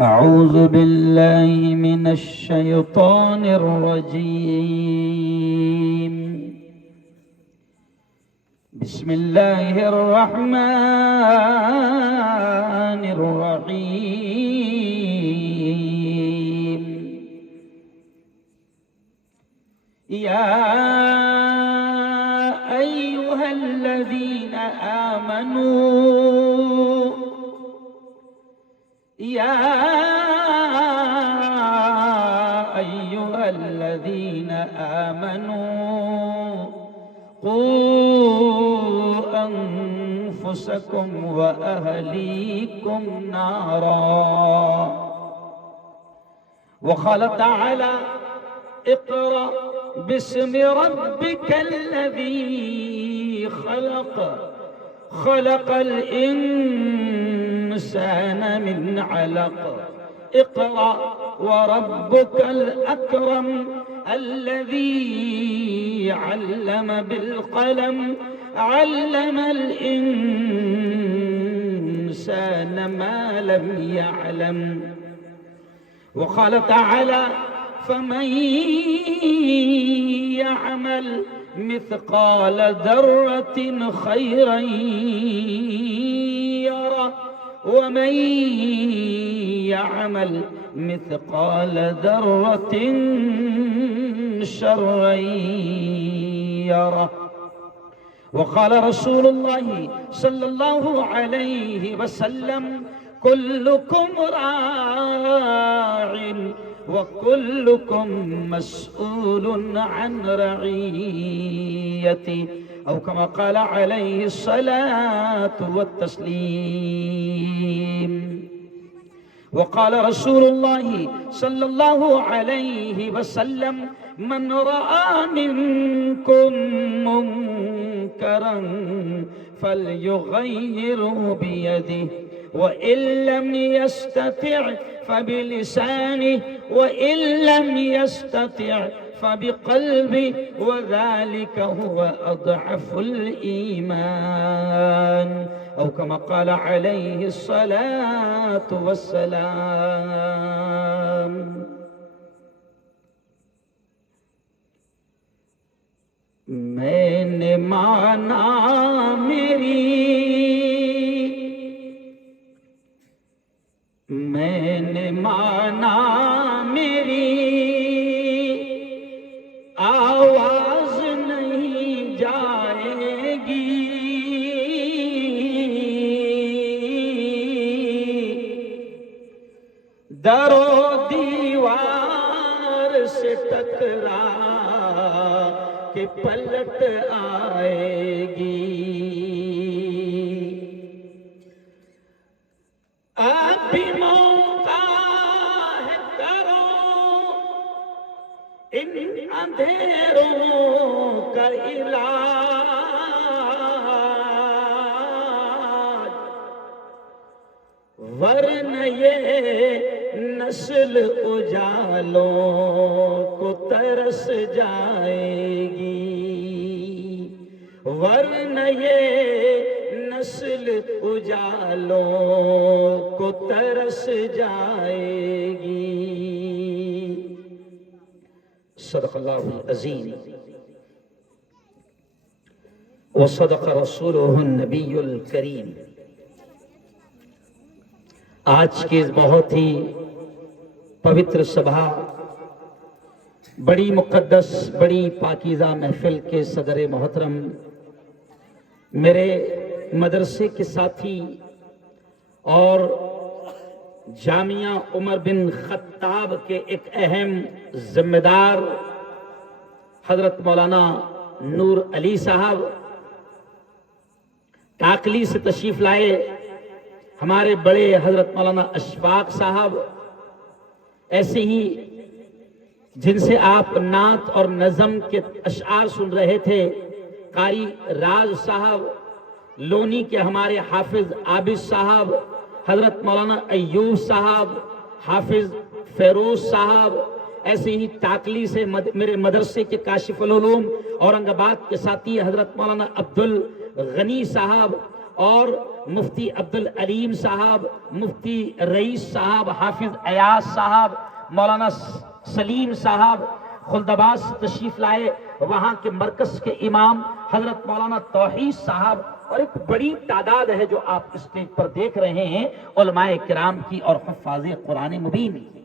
أعوذ بالله من الشيطان الرجيم. بسم الله الرحمن الرحيم. يا أيها الذين آمنوا قوا أنفسكم وأهليكم نارا. وقال تعالى اقرأ باسم ربك الذي خلق الإنسان من علق. اقرأ وربك الأكرم الذي علم بالقلم علم الإنسان ما لم يعلم. وقال تعالى فمن يعمل مثقال ذرة خيرا يره ومن يعمل مثقال ذرة شرا يره. وقال رسول الله صلى الله عليه وسلم كلكم راع وكلكم مسؤول عن رعيته، أو كما قال عليه الصلاة والتسليم. وقال رسول الله صلى الله عليه وسلم من رأى منكم منكرا فليغيره بيده وإن لم يستطع فبلسانه وإن لم يستطع فبقلبه وذلك هو أضعف الإيمان، أو كما قال عليه الصلاة والسلام. میں نے مانا میری آواز نہیں جائے گی، در و دیوار سے ٹکرا کہ پلٹ آئے گی. اب بھی موقع ہے کرو ان اندھیروں کا علاج، ورنہ یہ نسل اجالوں کو ترس جائے گی، ورنہ یہ نسل اجالوں کو ترس جائے گی. صدق اللہ العظیم وصدق رسولہ النبی الکریم. آج کی اس بہت ہی پوتر سبھا، بڑی مقدس بڑی پاکیزہ محفل کے صدر محترم، میرے مدرسے کے ساتھی اور جامعہ عمر بن خطاب کے ایک اہم ذمہ دار حضرت مولانا نور علی صاحب ٹاکلی سے تشریف لائے، ہمارے بڑے حضرت مولانا اشفاق صاحب، ایسے ہی جن سے آپ نعت اور نظم کے اشعار سن رہے تھے، قاری راز صاحب، لونی کے ہمارے حافظ عابد صاحب، حضرت مولانا ایوب صاحب، حافظ فیروز صاحب، ایسے ہی ٹاکلی سے میرے مدرسے کے کاشف العلوم اورنگ آباد کے ساتھی حضرت مولانا عبد الغنی صاحب، اور مفتی عبدالعلیم صاحب، مفتی رئیس صاحب، حافظ ایاز صاحب، مولانا سلیم صاحب خلدآباد سے تشریف لائے، وہاں کے مرکز کے امام حضرت مولانا توحید صاحب، اور ایک بڑی تعداد ہے جو آپ اسٹیج پر دیکھ رہے ہیں علماء کرام کی اور حفاظ قرآن مبین کی۔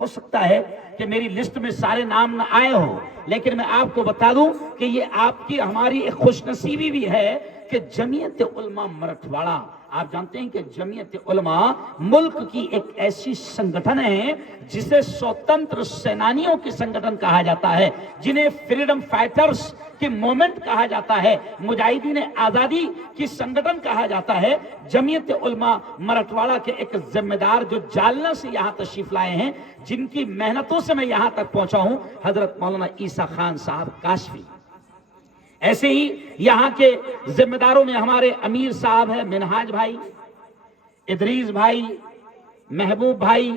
ہو سکتا ہے کہ میری لسٹ میں سارے نام نہ آئے ہوں، لیکن میں آپ کو بتا دوں کہ یہ آپ کی ہماری ایک خوش نصیبی بھی ہے کہ جمعیت علماء مراٹھواڑہ، آپ جانتے ہیں کہ جمعیت علماء ملک کی ایک ایسی سنگٹھن ہے جسے سوتنتر سینانیوں کی سنگٹھن کہا جاتا ہے، جنہیں فریڈم فائٹرز کی مومنٹ کہا جاتا ہے، مجاہدین آزادی کی سنگٹھن کہا جاتا ہے۔ جمعیت علماء مراٹھواڑہ کے ایک ذمہ دار جو جالنا سے یہاں تشریف لائے ہیں، جن کی محنتوں سے میں یہاں تک پہنچا ہوں، حضرت مولانا عیسیٰ خان صاحب کاشفی۔ ایسے ہی یہاں کے ذمہ داروں میں ہمارے امیر صاحب ہیں منہاج بھائی، ادریس بھائی، محبوب بھائی،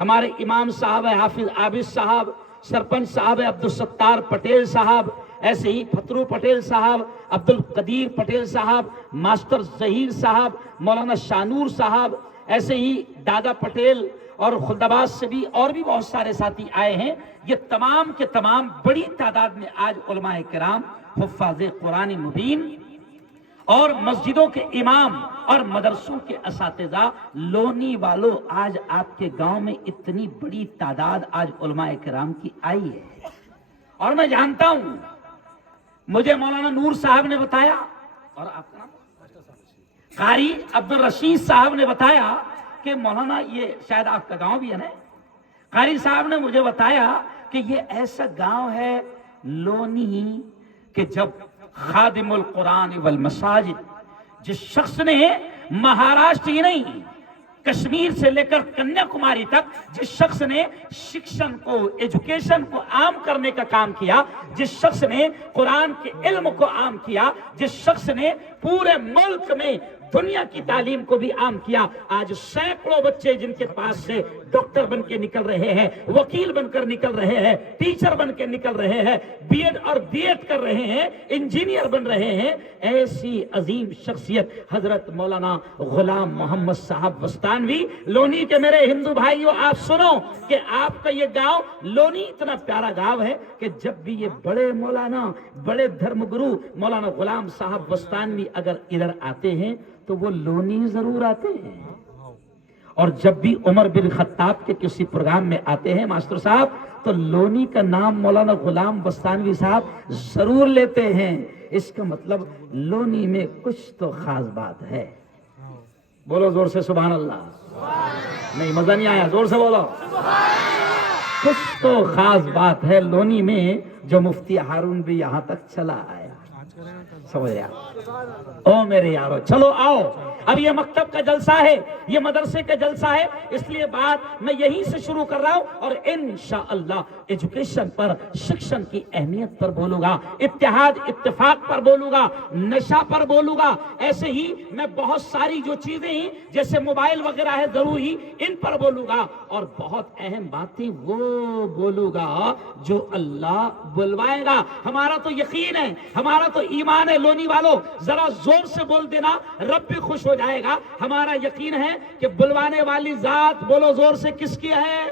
ہمارے امام صاحب ہے حافظ عابد صاحب، سرپنچ صاحب ہے عبدالستار پٹیل صاحب، ایسے ہی پھترو پٹیل صاحب، عبدالقدیر پٹیل صاحب، ماسٹر ظہیر صاحب، مولانا شانور صاحب، ایسے ہی دادا پٹیل، اور خلدآباد سے بھی اور بھی بہت سارے ساتھی آئے ہیں۔ یہ تمام کے تمام بڑی تعداد میں آج علماء کرام، حفاظ قرآن مبین اور مسجدوں کے امام اور مدرسوں کے اساتذہ، لونی والوں، آج آپ کے گاؤں میں اتنی بڑی تعداد آج علماء کرام کی آئی ہے۔ اور میں جانتا ہوں، مجھے مولانا نور صاحب نے بتایا، اور آپ کا نام قاری عبدالرشید صاحب نے بتایا کہ مولانا یہ شاید آپ کا گاؤں بھی ہے نا، قاری صاحب نے مجھے بتایا کہ یہ ایسا گاؤں ہے لونی کہ جب خادم القرآن والمساجد، جس شخص نے مہاراشٹر ہی نہیں کشمیر سے لے کر کنیا کماری تک، جس شخص نے شکشن کو، ایجوکیشن کو عام کرنے کا کام کیا، جس شخص نے قرآن کے علم کو عام کیا، جس شخص نے پورے ملک میں دنیا کی تعلیم کو بھی عام کیا، آج سینکڑوں بچے جن کے پاس سے ڈاکٹر بن کے نکل رہے ہیں، وکیل بن کر نکل رہے ہیں، ٹیچر بن کے نکل رہے ہیں، بی ایڈ اور بی ایڈ کر رہے ہیں، انجینئر بن رہے ہیں، ایسی عظیم شخصیت حضرت مولانا غلام محمد صاحب وستانوی۔ لونی کے میرے ہندو بھائیوں، آپ سنو کہ آپ کا یہ گاؤں لونی اتنا پیارا گاؤں ہے کہ جب بھی یہ بڑے مولانا، بڑے دھرم گرو مولانا غلام صاحب وستانوی اگر ادھر آتے ہیں تو وہ لونی ضرور آتے ہیں، اور جب بھی عمر بن خطاب کے کسی پروگرام میں آتے ہیں ماسٹر صاحب تو لونی کا نام مولانا غلام وستانوی صاحب ضرور لیتے ہیں۔ اس کا مطلب لونی میں کچھ تو خاص بات ہے۔ بولو زور سے سبحان اللہ۔ نہیں مزہ نہیں آیا، زور سے بولو۔ کچھ تو خاص بات ہے لونی میں جو مفتی ہارون بھی یہاں تک چلا آیا، سمجھ رہے آپ؟ او میرے یارو، چلو آؤ، اب یہ مکتب کا جلسہ ہے، یہ مدرسے کا جلسہ ہے، اس لیے بات میں یہیں سے شروع کر رہا ہوں، اور انشاءاللہ ایجوکیشن پر، شکشن کی اہمیت پر بولوں گا، اتحاد اتفاق پر بولوں گا، نشہ پر بولوں گا، ایسے ہی میں بہت ساری جو چیزیں ہیں جیسے موبائل وغیرہ ہے ضروری، ان پر بولوں گا، اور بہت اہم باتیں وہ بولوں گا جو اللہ بلوائے گا۔ ہمارا تو یقین ہے، ہمارا تو ایمان ہے لونی والوں، ذرا زور سے بول دینا، رب بھی خوش ہو جائے گا۔ ہمارا یقین ہے کہ بلوانے والی ذات، بولو زور سے، کس کی ہے؟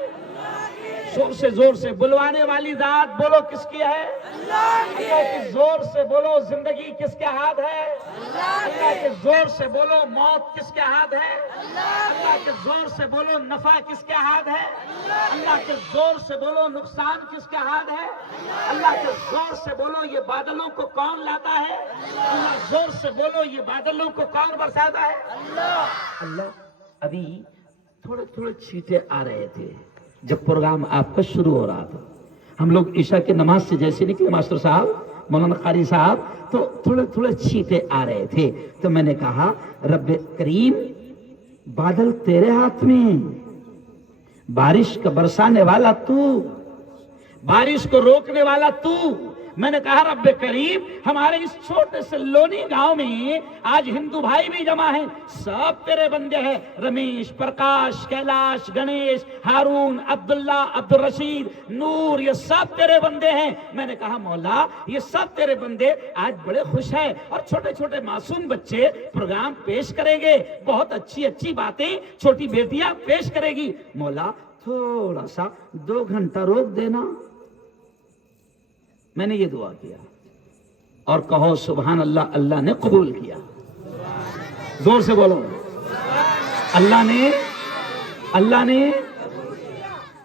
زور سے بلوانے والی ذات، بولو کس کی ہے؟ اللہ کی۔ زور سے بولو، زندگی کس کے ہاتھ ہے؟ اللہ کے۔ زور سے بولو، موت کس کے ہاتھ ہے؟ اللہ کے۔ زور سے بولو، نفع کس کے ہاتھ ہے؟ اللہ کے۔ زور سے بولو، نقصان کس کے ہاتھ ہے؟ اللہ کے۔ زور سے بولو، یہ بادلوں کو کون لاتا ہے؟ اللہ۔ زور سے بولو، یہ بادلوں کو کون برساتا ہے؟ اللہ۔ ابھی تھوڑے تھوڑے چھینٹے آ رہے تھے جب پروگرام آپ کا شروع ہو رہا تھا، ہم لوگ عشاء کی نماز سے جیسے نکلے ماسٹر صاحب، مولانا قاری صاحب، تو تھوڑے تھوڑے چھینٹے آ رہے تھے، تو میں نے کہا رب کریم، بادل تیرے ہاتھ میں، بارش کا برسانے والا تو، بارش کو روکنے والا تو، میں نے کہا رب کریم ہمارے اس چھوٹے سے لونی گاؤں میں آج ہندو بھائی بھی جمع ہیں، سب تیرے بندے ہیں، رمیش، پرکاش، کیلاش، گنیش، ہارون، عبداللہ، عبدالرشید، نور، یہ سب تیرے بندے ہیں۔ میں نے کہا مولا یہ سب تیرے بندے آج بڑے خوش ہیں اور چھوٹے چھوٹے معصوم بچے پروگرام پیش کریں گے، بہت اچھی اچھی باتیں چھوٹی بیٹیاں پیش کرے گی، مولا تھوڑا سا 2 گھنٹہ روک دینا۔ میں نے یہ دعا کیا اور کہو سبحان اللہ، اللہ نے قبول کیا۔ زور سے بولو، اللہ نے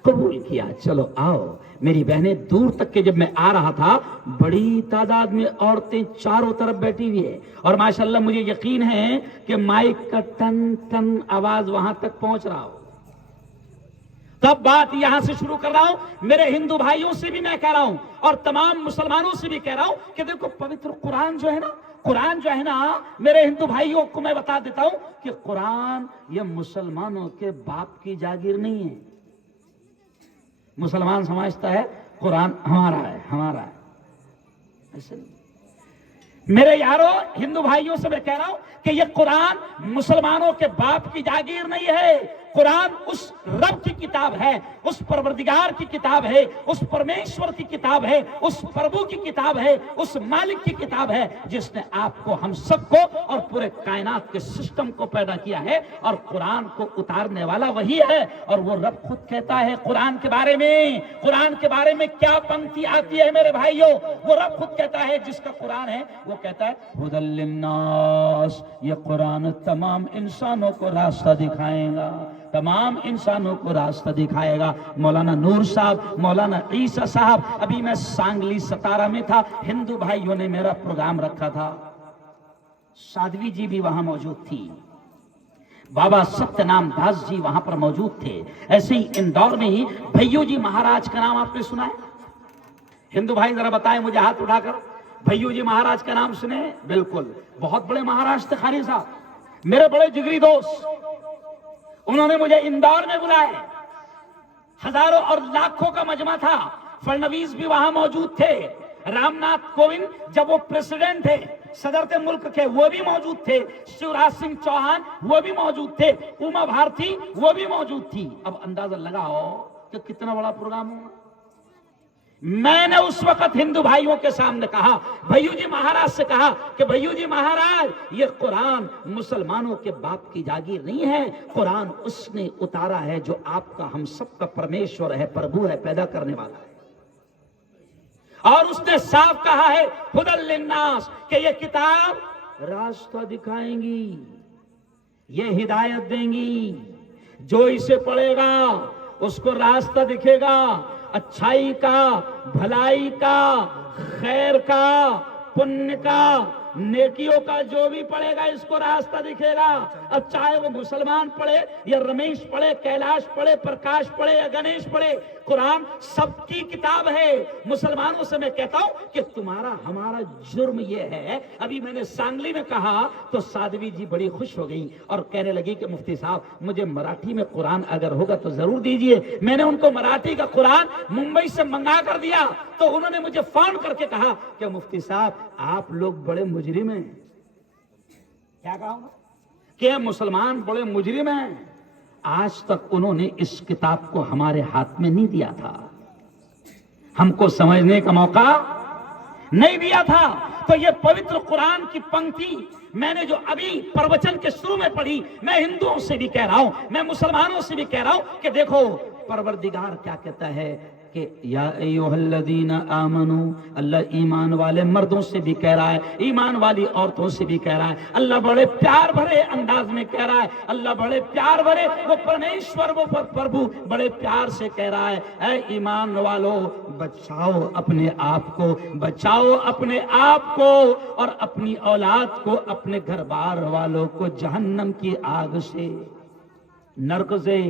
قبول کیا۔ چلو آؤ میری بہنیں، دور تک کے جب میں آ رہا تھا بڑی تعداد میں عورتیں چاروں طرف بیٹھی ہوئی ہیں، اور ماشاءاللہ مجھے یقین ہے کہ مائک کا ٹن ٹن آواز وہاں تک پہنچ رہا ہو۔ تب بات یہاں سے شروع کر رہا ہوں، میرے ہندو بھائیوں سے بھی میں کہہ رہا ہوں اور تمام مسلمانوں سے بھی کہہ رہا ہوں کہ دیکھو پوتر قرآن جو ہے نا میرے ہندو بھائیوں کو میں بتا دیتا ہوں کہ قرآن یہ مسلمانوں کے باپ کی جاگیر نہیں ہے۔ مسلمان سمجھتا ہے قرآن ہمارا ہے، ایسے نہیں۔ میرے یارو ہندو بھائیوں سے میں کہہ رہا ہوں کہ یہ قرآن مسلمانوں کے باپ کی جاگیر نہیں ہے، قرآن اس رب کی کتاب ہے، اس پروردگار کی کتاب ہے، اس پرمیشور کی کتاب ہے، اس پربھو کی کتاب ہے، اس مالک کی کتاب ہے جس نے آپ کو، ہم سب کو اور پورے کائنات کے سسٹم کو پیدا کیا ہے، اور قرآن کو اتارنے والا وہی ہے۔ اور وہ رب خود کہتا ہے قرآن کے بارے میں کیا پنکتی آتی ہے میرے بھائیوں، وہ رب خود کہتا ہے، جس کا قرآن ہے وہ کہتا ہے ھدی للناس، یہ قرآن تمام انسانوں کو راستہ دکھائے گا، تمام انسانوں کو راستہ دکھائے گا۔ مولانا نور صاحب، مولانا عیسیٰ صاحب، ابھی میں سانگلی 17 میں تھا، ہندو بھائیوں نے میرا پروگرام رکھا تھا، سادھوی جی بھی وہاں موجود تھی، بابا ستیہ نام داس جی وہاں پر موجود تھے، ایسے ہی اندور میں ہی بھیو جی مہاراج کا نام آپ نے سنا ہے؟ ہندو بھائی ذرا بتائیں مجھے ہاتھ اٹھا کر، بھیو جی مہاراج کا نام سنے؟ بالکل، بہت بڑے مہاراج تھے خانی صاحب، میرے بڑے جگری دوست، انہوں نے مجھے اندور میں بلایا، ہزاروں اور لاکھوں کا مجمع تھا، فڑنویس بھی وہاں موجود تھے، رام ناتھ کووند جب وہ پریزیڈنٹ تھے صدرت ملک کے وہ بھی موجود تھے، شیوراج سنگھ چوہان وہ بھی موجود تھے، اما بھارتی وہ بھی موجود تھی۔ اب اندازہ لگاؤ کہ کتنا بڑا پروگرام ہوگا۔ میں نے اس وقت ہندو بھائیوں کے سامنے کہا، بھیو جی مہاراج سے کہا کہ بھیو جی مہاراج یہ قرآن مسلمانوں کے باپ کی جاگیر نہیں ہے، قرآن اس نے اتارا ہے جو آپ کا، ہم سب کا پرمیشور ہے، پربھو ہے، پیدا کرنے والا ہے، اور اس نے صاف کہا ہے ھدی للناس کہ یہ کتاب راستہ دکھائیں گی، یہ ہدایت دیں گی، جو اسے پڑھے گا اس کو راستہ دکھے گا، اچھائی کا، بھلائی کا، خیر کا، پنیہ کا، نیکیوں کا، جو بھی پڑھے گا اس کو راستہ دکھے گا۔ اب چاہے وہ مسلمان پڑھے یا رمیش پڑھے، کیلاش پڑھے، پرکاش پڑھے یا گنیش پڑھے، قرآن سب کی کتاب ہے۔ مسلمانوں سے میں کہتا ہوں کہ تمہارا ہمارا جرم یہ ہے، ابھی میں نے سانگلی میں کہا تو سادھوی جی بڑی خوش ہو گئی اور کہنے لگی کہ مفتی صاحب مجھے مراٹھی میں قرآن اگر ہوگا تو ضرور دیجئے۔ میں نے ان کو مراٹھی کا قرآن ممبئی سے منگا کر دیا تو انہوں نے مجھے فون کر کے کہا کہ مفتی صاحب آپ لوگ بڑے مجرم ہیں۔ کیا کہا کہ مسلمان بڑے مجرم ہیں، آج تک انہوں نے اس کتاب کو ہمارے ہاتھ میں نہیں دیا تھا، ہم کو سمجھنے کا موقع نہیں دیا تھا۔ تو یہ پوتر قرآن کی پنکتی میں نے جو ابھی پروچن کے شروع میں پڑھی، میں ہندوؤں سے بھی کہہ رہا ہوں، میں مسلمانوں سے بھی کہہ رہا ہوں کہ دیکھو پروردگار کیا کہتا ہے کہ یا ایھا الذین آمنو، اللہ ایمان والے مردوں سے بھی کہہ رہا ہے، ایمان والی عورتوں سے بھی کہہ رہا ہے، اللہ بڑے پیار بھرے انداز میں کہہ رہا ہے، اللہ بڑے پیار بھرے، وہ پرمیشور، وہ پربھو بڑے پیار سے کہہ رہا ہے، اے ایمان والو بچاؤ اپنے آپ کو، بچاؤ اپنے آپ کو اور اپنی اولاد کو، اپنے گھر بار والوں کو جہنم کی آگ سے، نرک سے۔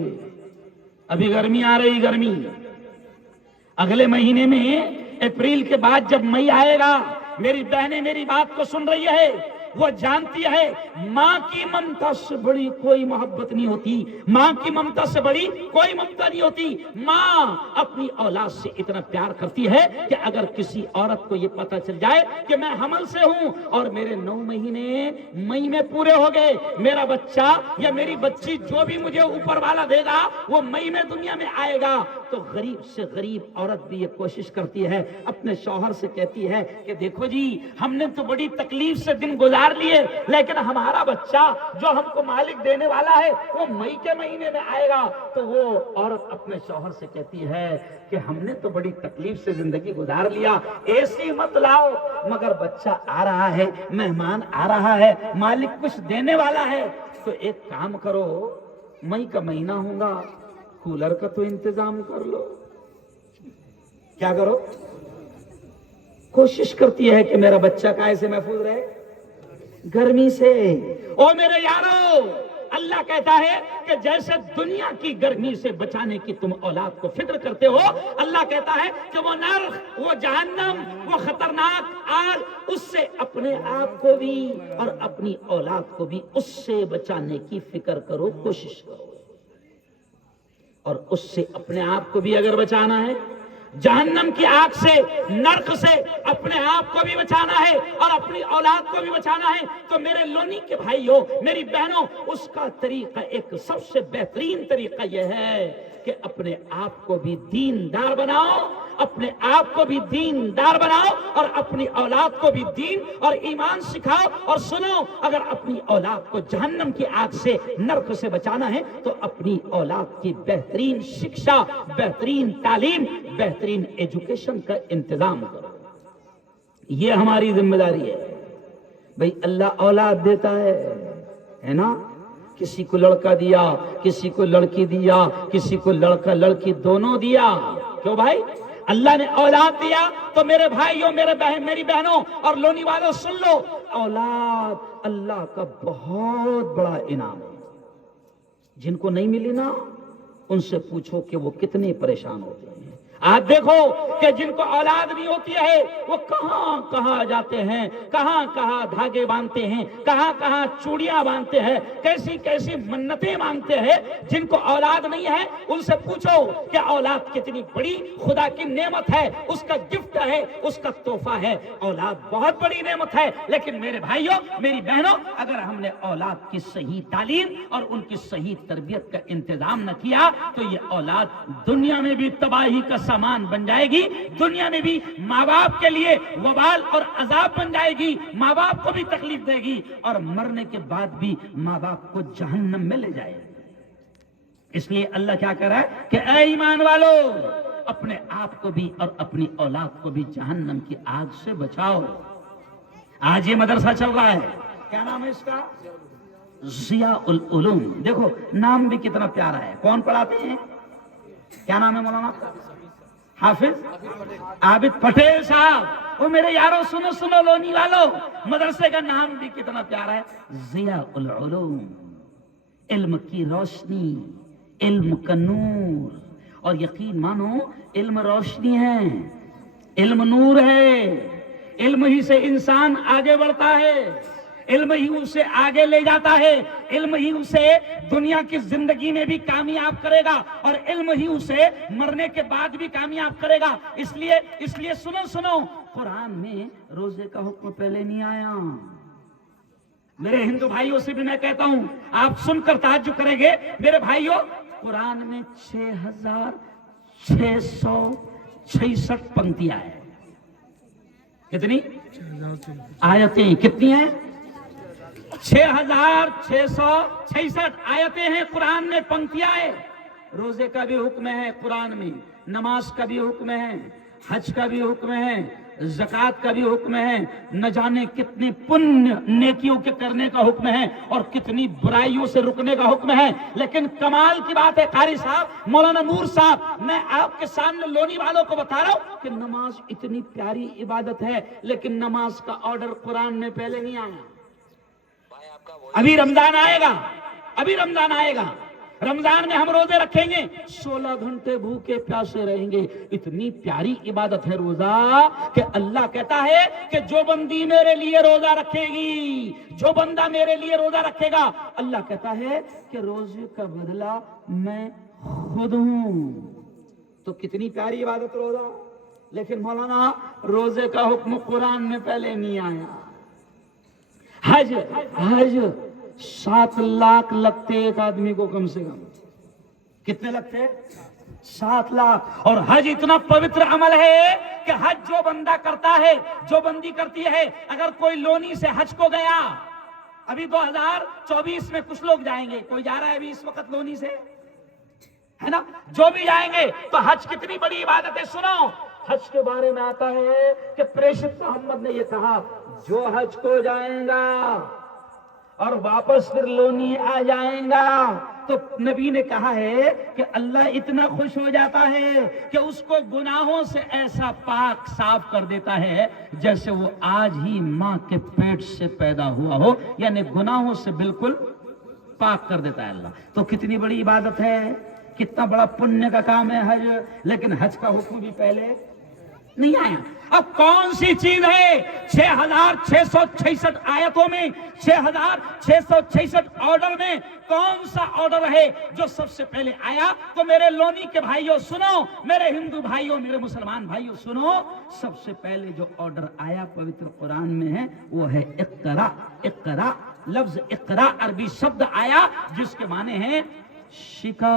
ابھی گرمی آ رہی، گرمی اگلے مہینے میں اپریل کے بعد جب مئی آئے گا، میری بہنیں میری بات کو سن رہی ہے، وہ جانتی ہے ماں کی ممتا سے بڑی کوئی محبت نہیں ہوتی، ماں کی ممتا سے بڑی کوئی ممتا نہیں ہوتی۔ ماں اپنی اولاد سے اتنا پیار کرتی ہے کہ اگر کسی عورت کو یہ پتا چل جائے کہ میں حمل سے ہوں اور میرے 9 مہینے مئی میں پورے ہو گئے، میرا بچہ یا میری بچی جو بھی مجھے اوپر والا دے گا وہ مئی میں دنیا میں آئے گا، تو غریب سے غریب عورت بھی یہ کوشش کرتی ہے، اپنے شوہر سے کہتی ہے کہ دیکھو جی ہم نے تو بڑی تکلیف سے دن گزار لیے، لیکن ہمارا بچہ جو ہم کو مالک دینے والا ہے وہ مئی کے مہینے میں آئے گا۔ تو وہ عورت اپنے شوہر سے کہتی ہے کہ ہم نے تو بڑی تکلیف سے زندگی گزار لیا، ایسی مت لاؤ، مگر بچہ آ رہا ہے، مہمان آ رہا ہے، مالک کچھ دینے والا ہے، تو ایک کام کرو، مئی کا مہینہ ہوگا، کولر کا تو انتظام کر لو۔ کیا کرو؟ کوشش کرتی ہے کہ میرا بچہ کیسے محفوظ رہے؟ گرمی سے۔ او میرے یارو، اللہ کہتا ہے کہ جیسے دنیا کی گرمی سے بچانے کی تم اولاد کو فکر کرتے ہو، اللہ کہتا ہے کہ وہ نار، وہ جہنم، وہ خطرناک آگ، اس سے اپنے آپ کو بھی اور اپنی اولاد کو بھی اس سے بچانے کی فکر کرو، کوشش کرو۔ اور اس سے اپنے آپ کو بھی اگر بچانا ہے، جہنم کی آگ سے، نرک سے اپنے آپ کو بھی بچانا ہے اور اپنی اولاد کو بھی بچانا ہے، تو میرے لونی کے بھائیوں، میری بہنوں، اس کا طریقہ ایک سب سے بہترین طریقہ یہ ہے کہ اپنے آپ کو بھی دیندار بناؤ، اپنے آپ کو بھی دیندار بناؤ اور اپنی اولاد کو بھی دین اور ایمان سکھاؤ۔ اور سنو، اگر اپنی اولاد کو جہنم کی آگ سے، نرک سے بچانا ہے تو اپنی اولاد کی بہترین شکشا، بہترین تعلیم، بہترین ایجوکیشن کا انتظام کرو۔ یہ ہماری ذمہ داری ہے۔ بھئی اللہ اولاد دیتا ہے نا، کسی کو لڑکا دیا، کسی کو لڑکی دیا، کسی کو لڑکا لڑکی دونوں دیا، کیوں بھائی؟ اللہ نے اولاد دیا تو میرے بھائیوں، میری بہنوں اور لونی والوں سن لو، اولاد اللہ کا بہت بڑا انعام ہے۔ جن کو نہیں ملی نا، ان سے پوچھو کہ وہ کتنے پریشان ہوتے ہیں۔ آپ دیکھو کہ جن کو اولاد نہیں ہوتی ہے وہ کہاں کہاں جاتے ہیں، کہاں کہاں دھاگے باندھتے ہیں، کہاں کہاں چوڑیاں باندھتے ہیں، کیسی کیسی منتیں مانگتے ہیں۔ جن کو اولاد نہیں ہے ان سے پوچھو کہ اولاد کتنی بڑی خدا کی نعمت ہے، اس کا گفٹ ہے، اس کا تحفہ ہے۔ اولاد بہت بڑی نعمت ہے، لیکن میرے بھائیوں، میری بہنوں، اگر ہم نے اولاد کی صحیح تعلیم اور ان کی صحیح تربیت کا انتظام نہ کیا تو یہ اولاد دنیا میں بھی تباہی کا سامان بن جائے گی، دنیا میں بھی ماں باپ کے لیے وبال اور عذاب بن جائے گی، ماں باپ کو بھی تکلیف دے گی اور مرنے کے بعد بھی ماں باپ کو جہنم میں لے جائے گی۔ اس لیے اللہ کیا کہہ رہا ہے کہ اے ایمان والو، اپنے آپ کو بھی اور اپنی اولاد کو بھی جہنم کی آگ سے بچاؤ۔ آج یہ مدرسہ چل رہا ہے، کیا نام ہے اس کا؟ ضیاء العلوم۔ دیکھو نام بھی کتنا پیارا ہے۔ کون پڑھاتے ہیں؟ کیا نام ہے مولانا آپ کا؟ حافظ عابد پٹیل صاحب۔ وہ میرے یارو سنو سنو، لونی والو، مدرسے کا نام بھی کتنا پیارا ہے، ضیاء العلوم، علم کی روشنی، علم کا نور۔ اور یقین مانو علم روشنی ہے، علم نور ہے، علم ہی سے انسان آگے بڑھتا ہے، علم ہی اسے آگے لے جاتا ہے، علم ہی اسے دنیا کی زندگی میں بھی کامیاب کرے گا اور علم ہی اسے مرنے کے بعد بھی کامیاب کرے گا۔ اس لیے سنو، قرآن میں روزے کا حکم پہلے نہیں آیا۔ میرے ہندو بھائیوں سے بھی میں کہتا ہوں، آپ سن کر تعجب کریں گے، میرے بھائیوں، قرآن میں 6666 پنکتیاں ہیں۔ کتنی آیتیں کتنی ہیں؟ 6666 آیتیں ہیں قرآن میں، پنکتیاں ہیں۔ روزے کا بھی حکم ہے قرآن میں، نماز کا بھی حکم ہے، حج کا بھی حکم ہے، زکوٰۃ کا بھی حکم ہے، نہ جانے کتنے پنیہ نیکیوں کے کرنے کا حکم ہے اور کتنی برائیوں سے رکنے کا حکم ہے۔ لیکن کمال کی بات ہے قاری صاحب، مولانا نور صاحب، میں آپ کے سامنے لونی والوں کو بتا رہا ہوں کہ نماز اتنی پیاری عبادت ہے، لیکن نماز کا آرڈر قرآن میں پہلے نہیں آیا۔ ابھی رمضان آئے گا، رمضان میں ہم روزے رکھیں گے، 16 گھنٹے بھوکے پیاسے رہیں گے۔ اتنی پیاری عبادت ہے روزہ کہ اللہ کہتا ہے کہ جو بندی میرے لیے روزہ رکھے گی، جو بندہ میرے لیے روزہ رکھے گا، اللہ کہتا ہے کہ روزے کا بدلہ میں خود ہوں۔ تو کتنی پیاری عبادت روزہ۔ لیکن مولانا روزے کا حکم قرآن میں پہلے نہیں آیا۔ حج 7 لاکھ لگتے ایک آدمی کو کم سے کم۔ کتنے لگتے؟ 7 لاکھ۔ اور حج اتنا پوتر عمل ہے کہ حج جو بندہ کرتا ہے، جو بندی کرتی ہے، اگر کوئی لونی سے حج کو گیا، ابھی 2024 میں کچھ لوگ جائیں گے، کوئی جا رہا ہے ابھی اس وقت لونی سے، ہے نا؟ جو بھی جائیں گے تو حج کتنی بڑی عبادت ہے۔ سنو، حج کے بارے میں آتا ہے کہ پریشت محمد نے یہ کہا، جو حج کو جائیں گا اور واپس پھر لونی آ جائیں گا، تو نبی نے کہا ہے کہ اللہ اتنا خوش ہو جاتا ہے کہ اس کو گناہوں سے ایسا پاک صاف کر دیتا ہے جیسے وہ آج ہی ماں کے پیٹ سے پیدا ہوا ہو، یعنی گناہوں سے بالکل پاک کر دیتا ہے اللہ۔ تو کتنی بڑی عبادت ہے، کتنا بڑا پنیہ کا کام ہے حج۔ لیکن حج کا حکم بھی پہلے نہیں آیا۔ اب کون سی چیز ہے 6666 آیتوں میں، 6666 آرڈر میں کون سا آرڈر ہے جو سب سے پہلے آیا؟ تو میرے لونی کے بھائیوں سنو، میرے ہندو بھائیوں، میرے مسلمان بھائیوں سنو، سب سے پہلے جو آرڈر آیا پوتر قرآن میں ہے وہ ہے اقرا۔ اقرا، لفظ اقرا عربی شبد آیا جس کے معنی ہے سکھا،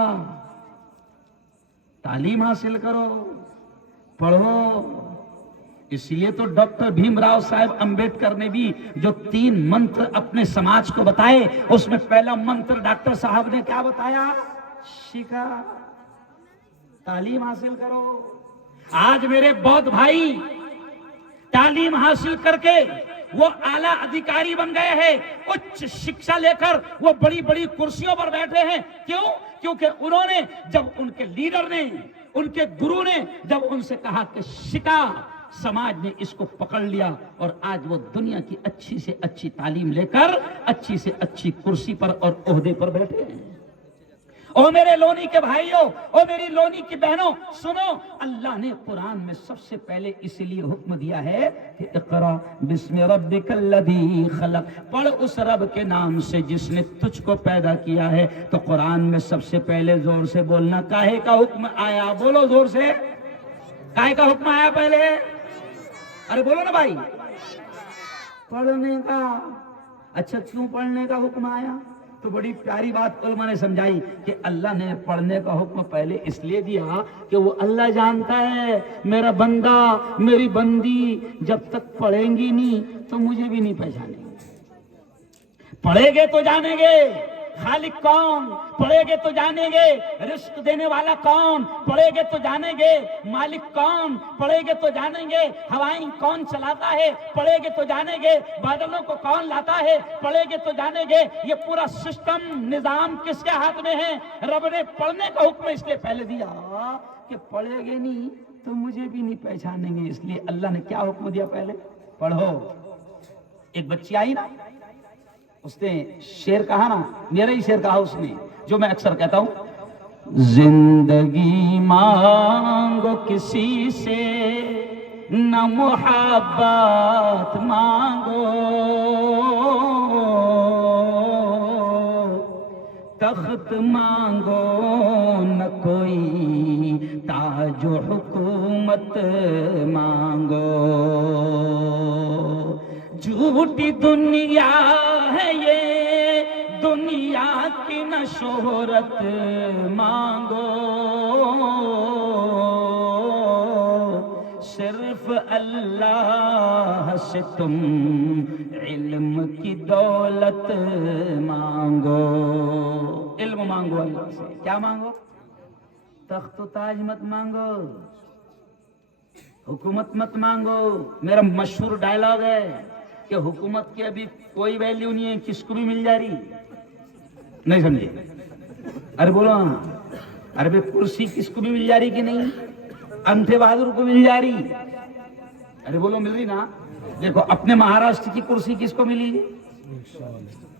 تعلیم حاصل کرو، پڑھو۔ اس لیے تو ڈاکٹر بھیم راؤ صاحب امبیڈکر نے بھی جو 3 منتر اپنے سماج کو بتائے، اس میں پہلا منتر ڈاکٹر صاحب نے کیا بتایا؟ سکھا، تعلیم حاصل کرو۔ آج میرے بودھ بھائی تعلیم حاصل کر کے وہ اعلیٰ ادھیکاری بن گئے ہیں، اچ شکشا لے کر وہ بڑی بڑی کرسیوں پر بیٹھے ہیں۔ کیوں؟ کیونکہ انہوں نے، جب ان کے لیڈر نے، ان کے گرو نے جب ان سے کہا کہ سکھا، سماج نے اس کو پکڑ لیا اور آج وہ دنیا کی اچھی سے اچھی تعلیم لے کر اچھی سے اچھی کرسی پر اور عہدے پر بیٹھے ہیں۔ او میرے لونی کے بھائیوں، او میری لونی کی بہنوں سنو، اللہ نے قرآن میں سب سے پہلے اس لیے حکم دیا ہے کہ اقرا بسم ربک الذی خلق، پڑھ اس رب کے نام سے جس نے تجھ کو پیدا کیا ہے۔ تو قرآن میں سب سے پہلے زور سے بولنا، کاہے کا حکم آیا؟ بولو زور سے، کاہے کا حکم آیا پہلے؟ ارے بولو نا بھائی، پڑھنے کا۔ اچھا کیوں پڑھنے کا حکم آیا؟ تو بڑی پیاری بات علماء نے سمجھائی کہ اللہ نے پڑھنے کا حکم پہلے اس لیے دیا کہ وہ اللہ جانتا ہے میرا بندہ، میری بندی جب تک پڑھیں گی نہیں تو مجھے بھی نہیں پہچانیں گے۔ پڑھیں گے تو جانیں گے خالق کون، پڑھیں گے تو جانیں گے رزق دینے والا کون، پڑھیں گے تو جانیں گے مالک کون، پڑھیں گے تو جانیں گے ہوائیں کون چلاتا ہے، پڑھیں گے تو جانیں گے بادلوں کو کون لاتا ہے، پڑھیں گے تو جانیں گے یہ پورا سسٹم نظام کس کے ہاتھ میں ہے۔ رب نے پڑھنے کا حکم اس لیے پہلے دیا کہ پڑھیں گے نہیں تو مجھے بھی نہیں پہچانیں گے، اس لیے اللہ نے کیا حکم دیا پہلے؟ پڑھو۔ ایک بچی آئی نا، اس نے شعر کہا نا، میرا ہی شعر کہا اس نے، جو میں اکثر کہتا ہوں، زندگی مانگو کسی سے نہ محبت مانگو، تخت مانگو نہ کوئی تاج و حکومت مانگو، جھوٹی دنیا ہے یہ دنیا کی نہ شہرت مانگو، صرف اللہ سے تم علم کی دولت مانگو، علم مانگو اللہ سے، کیا مانگو؟ تخت و تاج مت مانگو، حکومت مت مانگو۔ میرا مشہور ڈائلاگ ہے کہ حکومت کی ابھی کوئی ویلیو نہیں ہے، کس کو بھی مل جا رہی، نہیں سمجھے؟ ارے بولو ہاں، ارے کرسی کس کو بھی مل جا رہی کہ نہیں؟ انتھے بہادر کو مل جا رہی، ارے بولو مل رہی نا؟ دیکھو اپنے مہاراشٹر کی کرسی کس کو ملی؟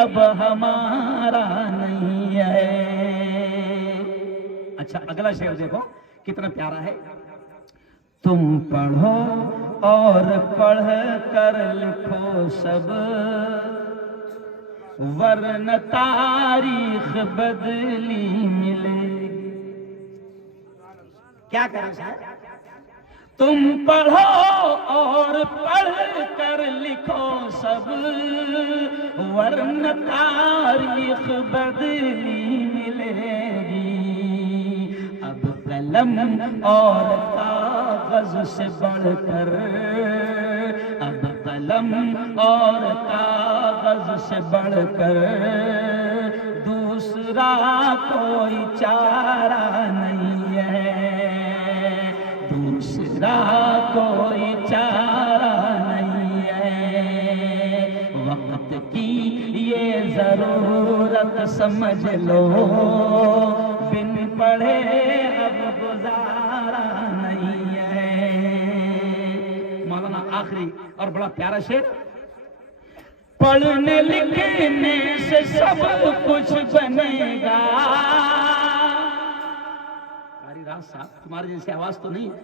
اب ہمارا نہیں ہے. اچھا اگلا شعر دیکھو کتنا پیارا ہے. تم پڑھو اور پڑھ کر لکھو سب، ورنہ تاریخ بدلی ملے. کیا کریں صاحب؟ تم پڑھو اور پڑھ کر لکھو سب، ورنہ تاریخ بدلی ملے گی. اب قلم اور کاغذ سے بڑھ کر، اب قلم اور کاغذ سے بڑھ کر دوسرا کوئی چارہ نہیں ہے، دوسرا کوئی چارہ نہیں ہے. وقت کی یہ ضرورت سمجھ لو، بن پڑھے اب گزارا نہیں ہے. مولانا آخری اور بڑا پیارا شعر. پڑھنے لکھنے سے سب کچھ بنے گا. قاری راز صاحب تمہارے جیسی آواز تو نہیں ہے،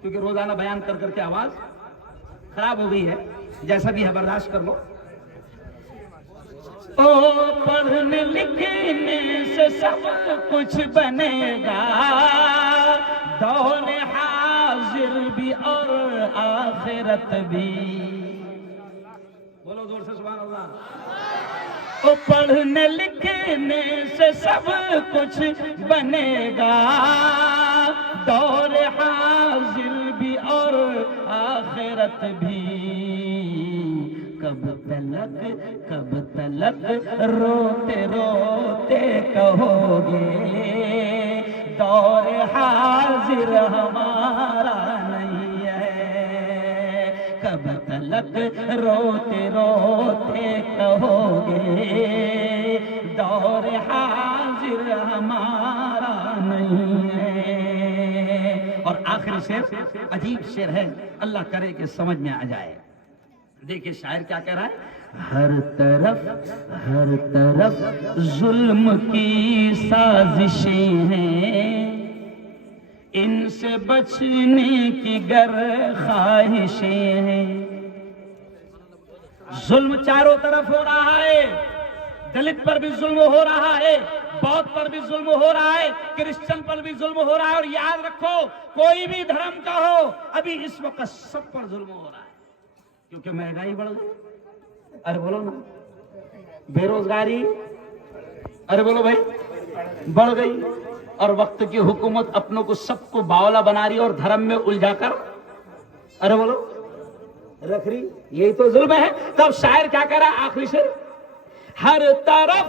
کیونکہ روزانہ بیان کر کر کے آواز خراب ہو گئی ہے، جیسا بھی ہے برداشت کر لو. او پڑھنے لکھنے سے سب کچھ بنے گا، دور حاضر بھی اور آخرت بھی. بولو زور سے سبحان اللہ. او پڑھنے لکھنے سے سب کچھ بنے گا، دور حاضر بھی اور آخرت بھی. کب تلک روتے روتے کہو گے، دور حاضر ہمارا نہیں ہے. کب تلک روتے روتے کہو گے، دور حاضر ہمارا نہیں ہے. اور آخری شعر عجیب شعر ہے، اللہ کرے کہ سمجھ میں آ جائے. دیکھیں شاعر کیا کہہ رہا ہے. ہر طرف ظلم کی سازشیں ہیں، ان سے بچنے کی گر خواہشیں ہیں. ظلم چاروں طرف ہو رہا ہے، دلت پر بھی ظلم ہو رہا ہے، بودھ پر بھی ظلم ہو رہا ہے، کرسچن پر بھی ظلم ہو رہا ہے. اور یاد رکھو کوئی بھی دھرم کا ہو، ابھی اس وقت سب پر ظلم ہو رہا ہے، کیونکہ مہنگائی بڑھ گئی. ارے بولو نا. بے روزگاری ارے بولو بھائی بڑھ گئی. اور وقت کی حکومت اپنوں کو سب کو باولا بنا رہی اور دھرم میں الجھا کر ارے بولو رکھ رہی. یہی تو ظلم ہے. تب شاعر کیا کہہ رہا ہے آخری سے. ہر طرف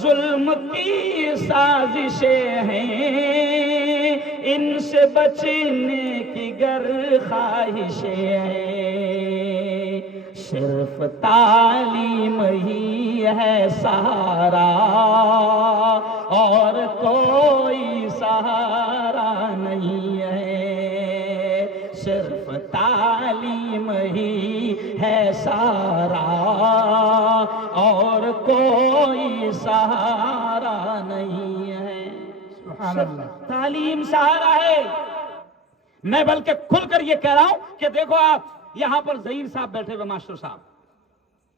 ظلم کی سازشیں ہیں، ان سے بچنے کی گر خواہشیں ہیں. صرف تعلیم ہی ہے سہارا، اور کوئی سہارا نہیں ہے. صرف تعلیم ہی ہے سہارا، اور کوئی سہارا نہیں ہے. سبحان اللہ. تعلیم سہارا ہے. میں بلکہ کھل کر یہ کہہ رہا ہوں کہ دیکھو آپ یہاں پر ظہیر صاحب بیٹھے ہوئے ماسٹر صاحب،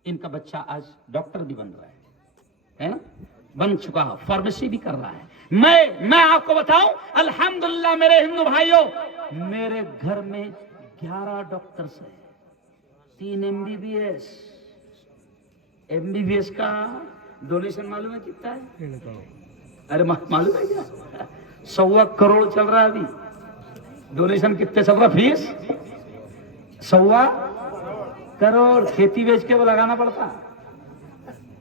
ان کا بچہ آج ڈاکٹر بھی بن رہا ہے نا، بن چکا ہے، فارمیسی بھی کر رہا ہے. میں آپ کو بتاؤں الحمدللہ میرے ہندو بھائیوں، میرے گھر میں 11 ڈاکٹرز ہیں، 3 MBBS. MBBS کا ڈونیشن معلوم ہے کتنا ہے؟ ارے معلوم ہے کیا؟ 1.25 کروڑ چل رہا ہے ابھی. ڈونیشن کتنے چل رہا فیس؟ 1.25 کروڑ. کھیتی بیچ کے وہ لگانا پڑتا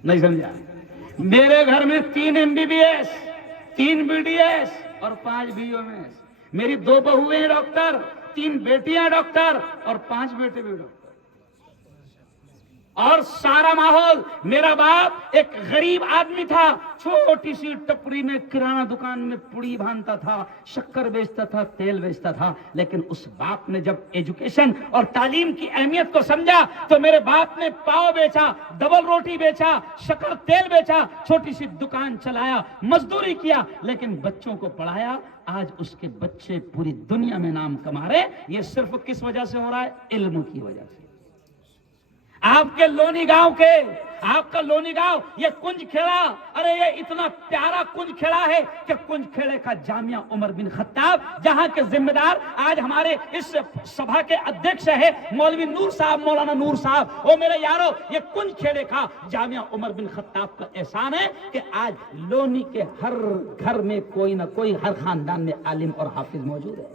نہیں سمجھا. میرے گھر میں 3 MBBS، 3 BDS اور 5 BOMS. میری 2 بہویں ڈاکٹر، 3 بیٹیاں ڈاکٹر اور 5 بیٹے بھی ڈاکٹر. اور سارا ماحول. میرا باپ ایک غریب آدمی تھا, چھوٹی سی ٹپری میں کرانہ دکان میں پوڑی بھانتا تھا, شکر بیچتا تھا, تیل بیچتا تھا. لیکن اس باپ نے جب ایجوکیشن اور تعلیم کی اہمیت کو سمجھا تو میرے باپ نے پاؤ بیچا, ڈبل روٹی بیچا, شکر تیل بیچا, چھوٹی سی دکان چلایا, مزدوری کیا, لیکن بچوں کو پڑھایا. آج اس کے بچے پوری دنیا میں نام کما رہے. یہ صرف کس وجہ سے ہو رہا ہے؟ علم کی وجہ سے. آپ کے لونی گاؤں کے, آپ کا لونی گاؤں, یہ کنج کھیڑا, ارے یہ اتنا پیارا کنج کھیڑا ہے کہ کنج کھیڑے کا جامعہ عمر بن خطاب, جہاں کے ذمہ دار آج ہمارے اس سبھا کے ادھیکش ہے مولوی نور صاحب, مولانا نور صاحب. او میرے یارو, یہ کنج کھیڑے کا جامعہ عمر بن خطاب کا احسان ہے کہ آج لونی کے ہر گھر میں کوئی نہ کوئی, ہر خاندان میں عالم اور حافظ موجود ہے.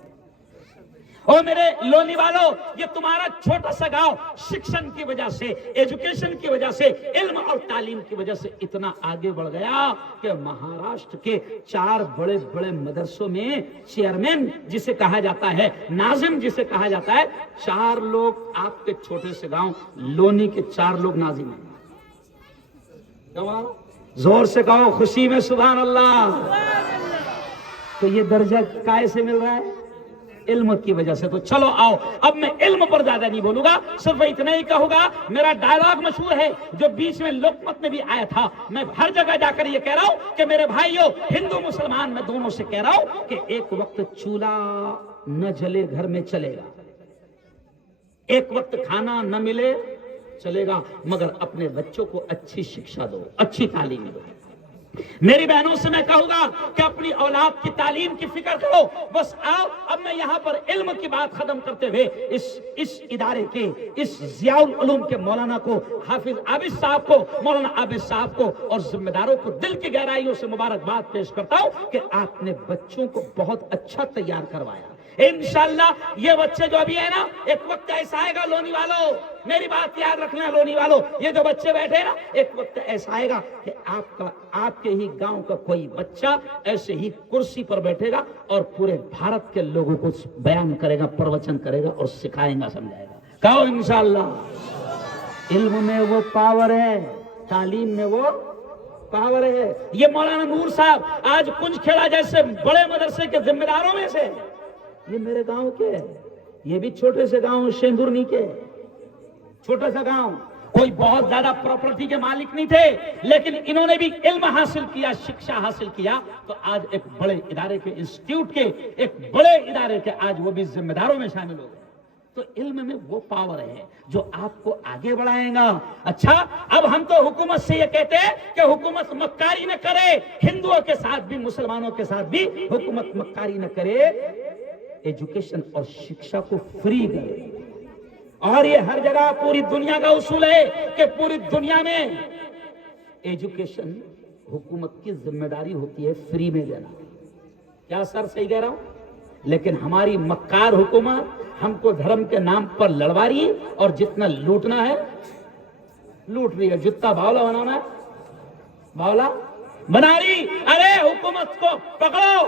اور میرے لونی والوں, یہ تمہارا چھوٹا سا گاؤں شکشن کی وجہ سے, ایجوکیشن کی وجہ سے, علم اور تعلیم کی وجہ سے اتنا آگے بڑھ گیا کہ مہاراشٹر کے 4 بڑے بڑے مدرسوں میں چیئرمین جسے کہا جاتا ہے, ناظم جسے کہا جاتا ہے, 4 لوگ آپ کے چھوٹے سے گاؤں لونی کے 4 لوگ ناظم ہیں. زور سے کہو خوشی میں سبحان اللہ. تو یہ درجہ کائے سے مل رہا ہے؟ علم کی وجہ سے. تو چلو آؤ, اب میں علم پر زیادہ نہیں بولوں گا, صرف اتنا ہی کہوں گا. میرا ڈائلاگ مشہور ہے جو بیچ میں لوکمت میں بھی آیا تھا. میں ہر جگہ جا کر یہ کہہ رہا ہوں کہ میرے بھائیوں, ہندو مسلمان میں دونوں سے کہہ رہا ہوں کہ ایک وقت چولہا نہ جلے گھر میں چلے گا, ایک وقت کھانا نہ ملے چلے گا, مگر اپنے بچوں کو اچھی شکشا دو, اچھی تعلیم دو. میری بہنوں سے میں کہوں گا کہ اپنی اولاد کی تعلیم کی فکر کرو. بس آؤ, اب میں یہاں پر علم کی بات ختم کرتے ہوئے اس ادارے کے, اس ضیاء العلوم کے مولانا کو, حافظ عابد صاحب کو, مولانا عابد صاحب کو اور ذمہ داروں کو دل کی گہرائیوں سے مبارکباد پیش کرتا ہوں کہ آپ نے بچوں کو بہت اچھا تیار کروایا. انشاءاللہ یہ بچے جو ابھی ہے نا, ایک وقت ایسا آئے گا لونی والوں, میری بات یاد رکھنا لونی والوں, یہ جو بچے بیٹھے نا, ایک وقت ایسا آئے گا کہ آپ کے ہی گاؤں کا کوئی بچہ ایسے ہی کرسی پر بیٹھے گا اور پورے بھارت کے لوگوں کو بیان کرے گا, پروچن کرے گا اور سکھائے گا, سمجھائے گا. کہو انشاءاللہ. علم میں وہ پاور ہے, تعلیم میں وہ پاور ہے. یہ مولانا نور صاحب آج کنج کھیڑا جیسے بڑے مدرسے کے ذمہ داروں میں سے, یہ میرے گاؤں کے, یہ بھی چھوٹے سے گاؤں شیندورنی کے, چھوٹا سا گاؤں, کوئی بہت زیادہ پراپرٹی کے مالک نہیں تھے, لیکن انہوں نے بھی علم حاصل کیا, شکشا حاصل کیا, تو آج ایک بڑے ادارے کے, انسٹیٹیوٹ کے, ایک بڑے ادارے کے آج وہ بھی ذمہ داروں میں شامل ہو گئے. تو علم میں وہ پاور ہے جو آپ کو آگے بڑھائے گا. اچھا, اب ہم تو حکومت سے یہ کہتے ہیں کہ حکومت مکاری نہ کرے, ہندوؤں کے ساتھ بھی مسلمانوں کے ساتھ بھی حکومت مکاری نہ کرے, ایجوکیشن اور شکشا کو فری کرے. اور یہ ہر جگہ پوری دنیا کا اصول ہے کہ پوری دنیا میں ایجوکیشن حکومت کی ذمہ داری ہوتی ہے فری میں دینا. کیا سر صحیح کہہ رہا ہوں؟ لیکن ہماری مکار حکومت ہم کو دھرم کے نام پر لڑوا رہی ہے, اور جتنا لوٹنا ہے لوٹ رہی ہے, جتنا باولا بنانا ہے باولا بنا رہی. ارے حکومت کو پکڑو,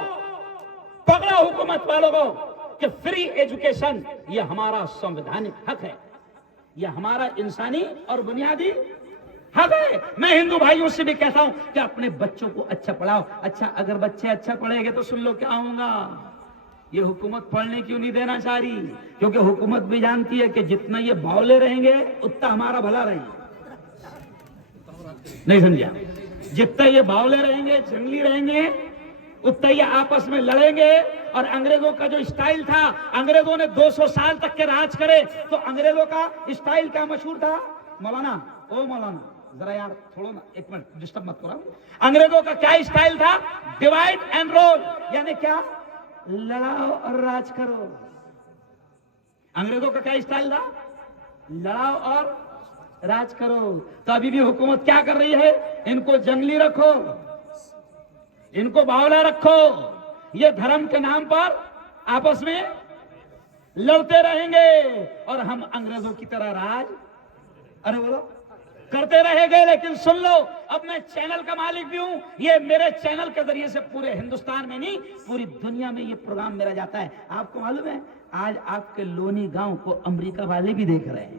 پکڑو حکومت والوں کو کہ فری ایجوکیشن یہ ہمارا سنویدھانک حق ہے, یہ ہمارا انسانی اور بنیادی حق ہے. میں ہندو بھائیوں سے بھی کہتا ہوں کہ اپنے بچوں کو اچھا پڑھاؤ. اچھا, اگر بچے اچھا پڑھیں گے تو سن لو کیا ہوگا, یہ حکومت پڑھنے کیوں نہیں دینا چاہ رہی, کیونکہ حکومت بھی جانتی ہے کہ جتنا یہ باولے رہیں گے اتنا ہمارا بھلا رہے گا. نہیں سمجھا؟ جتنا یہ باولے رہیں گے, جنگلی رہیں گے, اتنا یہ آپس میں لڑیں گے. اور انگریزوں کا جو اسٹائل تھا, انگریزوں نے 200 سال تک کے راج کرے, تو انگریزوں کا اسٹائل کیا مشہور تھا؟ مولانا, او مولانا ذرا یار چھوڑو نا, ایک منٹ ڈسٹرب مت کرو. انگریزوں کا کیا اسٹائل تھا؟ ڈیوائڈ اینڈ رول, یعنی کیا؟ لڑاؤ اور راج کرو. انگریزوں کا کیا اسٹائل تھا؟ لڑاؤ اور راج کرو. تو ابھی بھی حکومت کیا کر رہی ہے؟ ان کو جنگلی رکھو, ان کو باولا رکھو, یہ دھرم کے نام پر آپس میں لڑتے رہیں گے, اور ہم انگریزوں کی طرح راج ارے بولو کرتے رہے گے. لیکن سن لو, اب میں چینل کا مالک بھی ہوں, یہ میرے چینل کے ذریعے سے پورے ہندوستان میں نہیں پوری دنیا میں یہ پروگرام میرا جاتا ہے. آپ کو معلوم ہے آج آپ کے لونی گاؤں کو امریکہ والے بھی دیکھ رہے ہیں,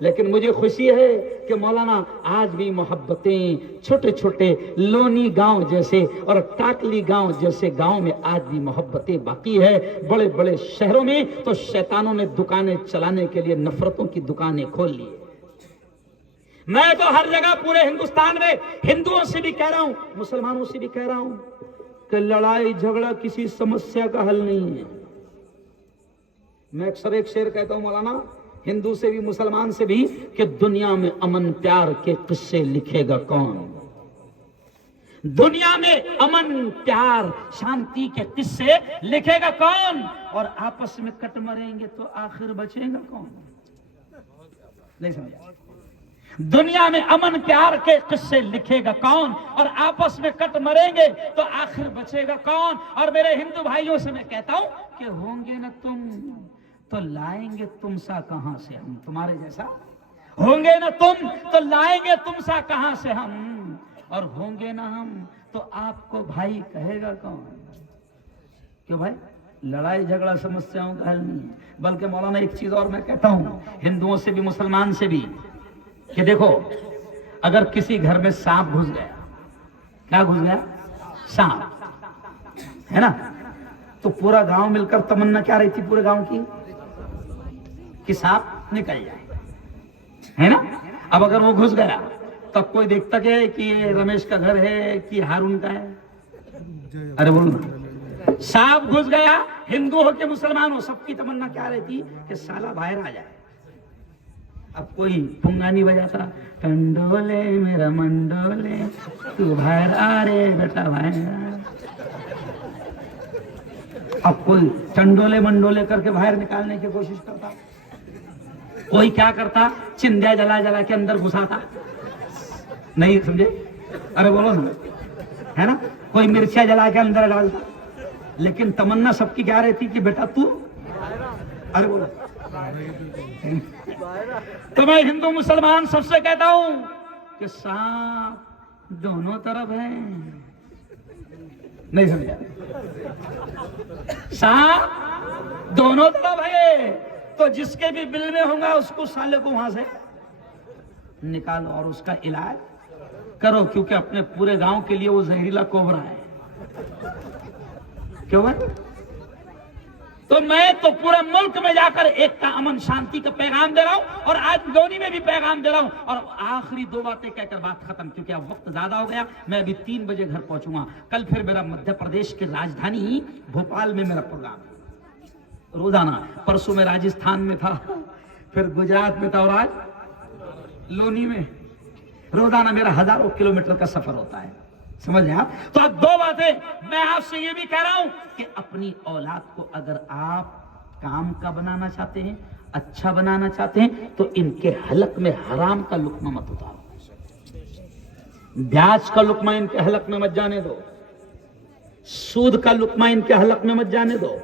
لیکن مجھے خوشی ہے کہ مولانا آج بھی محبتیں چھوٹے چھوٹے لونی گاؤں جیسے اور ٹاکلی گاؤں جیسے گاؤں میں آج بھی محبتیں باقی ہے. بڑے بڑے شہروں میں تو شیطانوں نے دکانیں چلانے کے لیے نفرتوں کی دکانیں کھول لی. میں تو ہر جگہ پورے ہندوستان میں ہندوؤں سے بھی کہہ رہا ہوں, مسلمانوں سے بھی کہہ رہا ہوں کہ لڑائی جھگڑا کسی سمسیا کا حل نہیں ہے. میں اکثر ایک شعر کہتا ہوں مولانا, ہندو سے بھی مسلمان سے بھی, کہ دنیا میں امن پیار کے قصے لکھے گا کون؟ دنیا میں امن پیار شانتی کے قصے لکھے گا کون؟ اور آپس میں کٹ مریں گے تو آخر بچے گا کون؟ نہیں سمجھا؟ دنیا میں امن پیار کے قصے لکھے گا کون اور آپس میں کٹ مریں گے تو آخر بچے گا کون؟ اور میرے ہندو بھائیوں سے میں کہتا ہوں کہ ہوں گے نا تم تو لائیں گے تم سا کہاں سے ہم, تمہارے جیسا ہوں گے نا تم تو لائیں گے تم سا کہاں سے ہم, اور ہوں گے نا ہم تو آپ کو بھائی کہے گا کون؟ کیوں بھائی لڑائی جھگڑا سمسیاؤں کا حل نہیں ہے. بلکہ مولانا ایک چیز اور میں کہتا ہوں ہندوؤں سے بھی مسلمان سے بھی, کہ دیکھو اگر کسی گھر میں سانپ گھس گیا, کیا گھس گیا؟ سانپ ہے نا, تو پورا گاؤں مل کر تمنا کیا رہی تھی پورے گاؤں کی کہ سانپ نکل جائے, ہے نا. اب اگر وہ گھس گیا تب کوئی دیکھتا کہ یہ رمیش کا گھر ہے کہ ہارون کا ہے؟ ارے بولو نا, سانپ گھس گیا, ہندو ہو کے مسلمان ہو, سب کی تمنا کیا رہتی کہ سالہ باہر آ جائے. اب کوئی پنگا نہیں بجاتا, ٹنڈولے میرا منڈولے تو باہر آ رے بیٹا باہر آ. اب کوئی ٹنڈولے منڈولے کر کے باہر نکالنے کی کوشش کرتا, کوئی کیا کرتا چندیا جلا جلا کے اندر گھساتا. نہیں سمجھے؟ ارے بولو نا, ہے نا, کوئی مرچیا جلا کے اندر ڈالتا. لیکن تمنا سب کی کیا رہتی کہ بیٹا تو, ارے بولو. تو میں ہندو مسلمان سب سے کہتا ہوں کہ سانپ دونوں طرف ہے. نہیں سمجھا؟ سانپ دونوں طرف ہے, تو جس کے بھی بل میں ہوگا اس کو سالے کو وہاں سے نکالو اور اس کا علاج کرو, کیونکہ اپنے پورے گاؤں کے لیے وہ زہریلا کوبرا ہے. کیوں ہے؟ تو میں تو پورے ملک میں جا کر ایک کا امن شانتی کا پیغام دے رہا ہوں, اور آج لونی میں بھی پیغام دے رہا ہوں. اور آخری دو باتیں کہہ کر بات ختم, کیونکہ اب وقت زیادہ ہو گیا. میں ابھی 3 بجے گھر پہنچوں گا. کل پھر میرا مدھیہ پردیش کی راجدھانی بھوپال میں میرا پروگرام ہے روزانہ. پرسوں میں راجستھان میں تھا, پھر گجرات میں تھا, اور آج لونی میں. روزانہ میرا ہزاروں کلومیٹر کا سفر ہوتا ہے, سمجھ رہے آپ؟ تو اب 2 باتیں میں آپ سے یہ بھی کہہ رہا ہوں کہ اپنی اولاد کو اگر آپ کام کا بنانا چاہتے ہیں, اچھا بنانا چاہتے ہیں, تو ان کے حلق میں حرام کا لقمہ مت اتارو, بیاج کا لقمہ ان کے حلق میں مت جانے دو, سود کا لقمہ ان کے حلق میں مت جانے دو.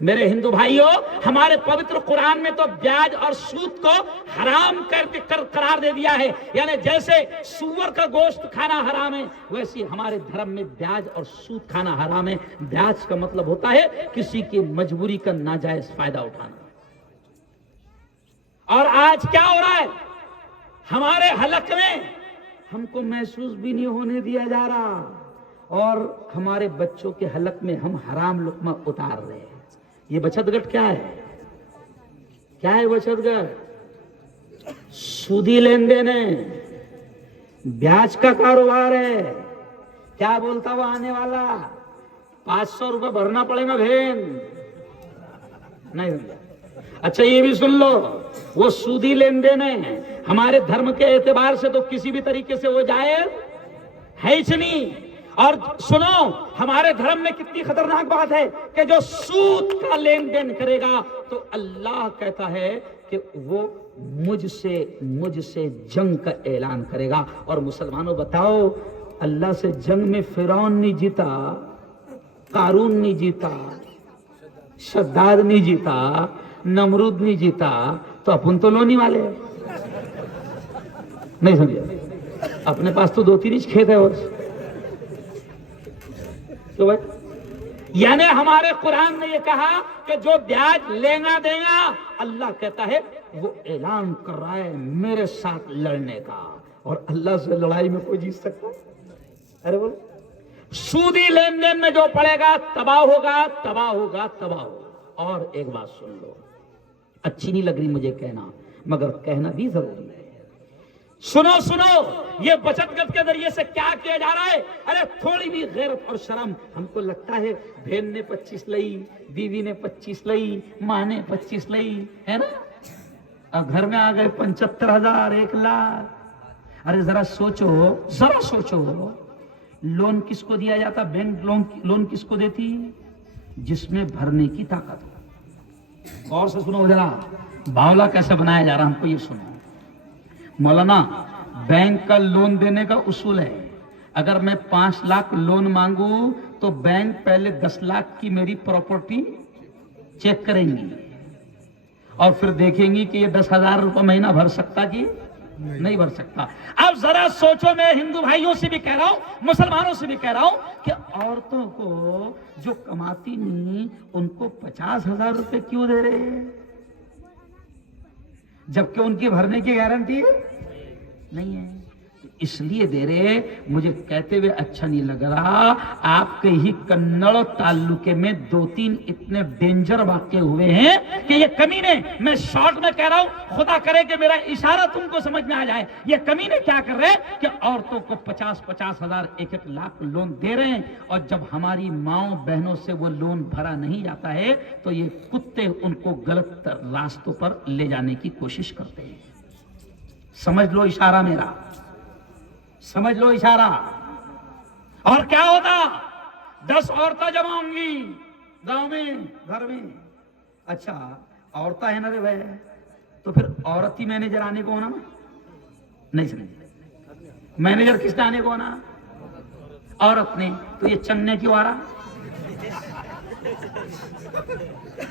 میرے ہندو بھائیوں, ہمارے پوتر قرآن میں تو بیاج اور سود کو حرام قرار دے دیا ہے. یعنی جیسے سور کا گوشت کھانا حرام ہے, ویسے ہمارے دھرم میں بیاج اور سود کھانا حرام ہے. بیاج کا مطلب ہوتا ہے کسی کی مجبوری کا ناجائز فائدہ اٹھانا. اور آج کیا ہو رہا ہے ہمارے حلق میں, ہم کو محسوس بھی نہیں ہونے دیا جا رہا, اور ہمارے بچوں کے حلق میں ہم حرام لقمہ اتار رہے ہیں. یہ بچت گٹ کیا ہے؟ کیا ہے بچت گٹ؟ سودی لین دین ہے, بیاج کا کاروبار ہے. کیا بولتا وہ آنے والا, 500 روپے بھرنا پڑے گا بہن. نہیں سمجھا؟ اچھا یہ بھی سن لو, وہ سودی لین دین ہے. ہمارے دھرم کے اعتبار سے تو کسی بھی طریقے سے وہ جائز ہے ہی نہیں. اور سنو, ہمارے دھرم میں کتنی خطرناک بات ہے کہ جو سود کا لین دین کرے گا تو اللہ کہتا ہے کہ وہ مجھ سے جنگ کا اعلان کرے گا. اور مسلمانوں بتاؤ, اللہ سے جنگ میں فرعون نہیں جیتا, قارون نہیں جیتا, شداد نہیں جیتا, نمرود نہیں جیتا, تو اپن تو لونی والے ہیں. نہیں سمجھے؟ اپنے پاس تو 2-3 انچ کھیت ہے. اور تو یعنی ہمارے قرآن نے یہ کہا کہ جو بیاج لینا دے گا, اللہ کہتا ہے وہ اعلان کر رہا ہے میرے ساتھ لڑنے کا، اور اللہ سے لڑائی میں کوئی جیت سکتا؟ ارے بولو، سودی لین دین میں جو پڑے گا تباہ ہوگا، تباہ ہوگا، تباہ ہوگا۔ اور ایک بات سن لو، اچھی نہیں لگ رہی مجھے کہنا، مگر کہنا بھی ضروری ہے۔ سنو سنو، یہ بچت گٹ کے ذریعے سے کیا کیا جا رہا ہے؟ ارے تھوڑی بھی غیرت اور شرم، ہم کو لگتا ہے بہن نے 25 لئی، بیوی نے 25 لئی، ماں نے 25 لئی، ہے نا، اب گھر میں آ گئے 75,000، 1,00,000۔ ارے ذرا سوچو، ذرا سوچو، لون کس کو دیا جاتا؟ بینک لون کس کو دیتی؟ جس میں بھرنے کی طاقت ہو۔ غور سے سنو ذرا، باولا کیسے بنایا جا رہا ہم کو یہ سنو۔ مولانا، بینک کا لون دینے کا اصول ہے، اگر میں 5 لاکھ لون مانگوں تو بینک پہلے 10 لاکھ کی میری پراپرٹی چیک کریں گی، اور پھر دیکھیں گی کہ یہ 10,000 روپے مہینہ بھر سکتا کہ نہیں بھر سکتا۔ اب ذرا سوچو، میں ہندو بھائیوں سے بھی کہہ رہا ہوں، مسلمانوں سے بھی کہہ رہا ہوں کہ عورتوں کو جو کماتی نہیں ان کو 50,000 روپے کیوں دے رہے ہیں، جبکہ ان کی بھرنے کی گارنٹی نہیں ہے؟ اس لیے دے رہے۔ مجھے کہتے ہوئے اچھا نہیں لگ رہا، آپ کے ہی کنڑ تعلقے میں 2-3 اتنے ڈینجر واقع ہوئے ہیں کہ یہ کمینے، میں شارٹ میں کہہ رہا ہوں، خدا کرے کہ میرا اشارہ تم کو سمجھ میں آ جائے، یہ کمینے کیا کر رہے ہیں کہ عورتوں کو 50,000، 1 لاکھ لون دے رہے ہیں، اور جب ہماری ماؤں بہنوں سے وہ لون بھرا نہیں جاتا ہے تو یہ کتے ان کو غلط راستوں پر لے جانے کی کوشش کرتے ہیں۔ سمجھ لو اشارہ میرا، سمجھ لو اشارہ۔ اور کیا ہوتا؟ 10 عورتیں جمع ہوں گی گاؤں میں، گھر میں۔ اچھا عورتیں ہیں نا رے بھائی، تو پھر عورت ہی مینیجر آنے کو ہونا؟ نہیں سمجھے؟ مینیجر کس نے آنے کو ہونا؟ عورت نے۔ تو یہ چننے کیوں آ رہا؟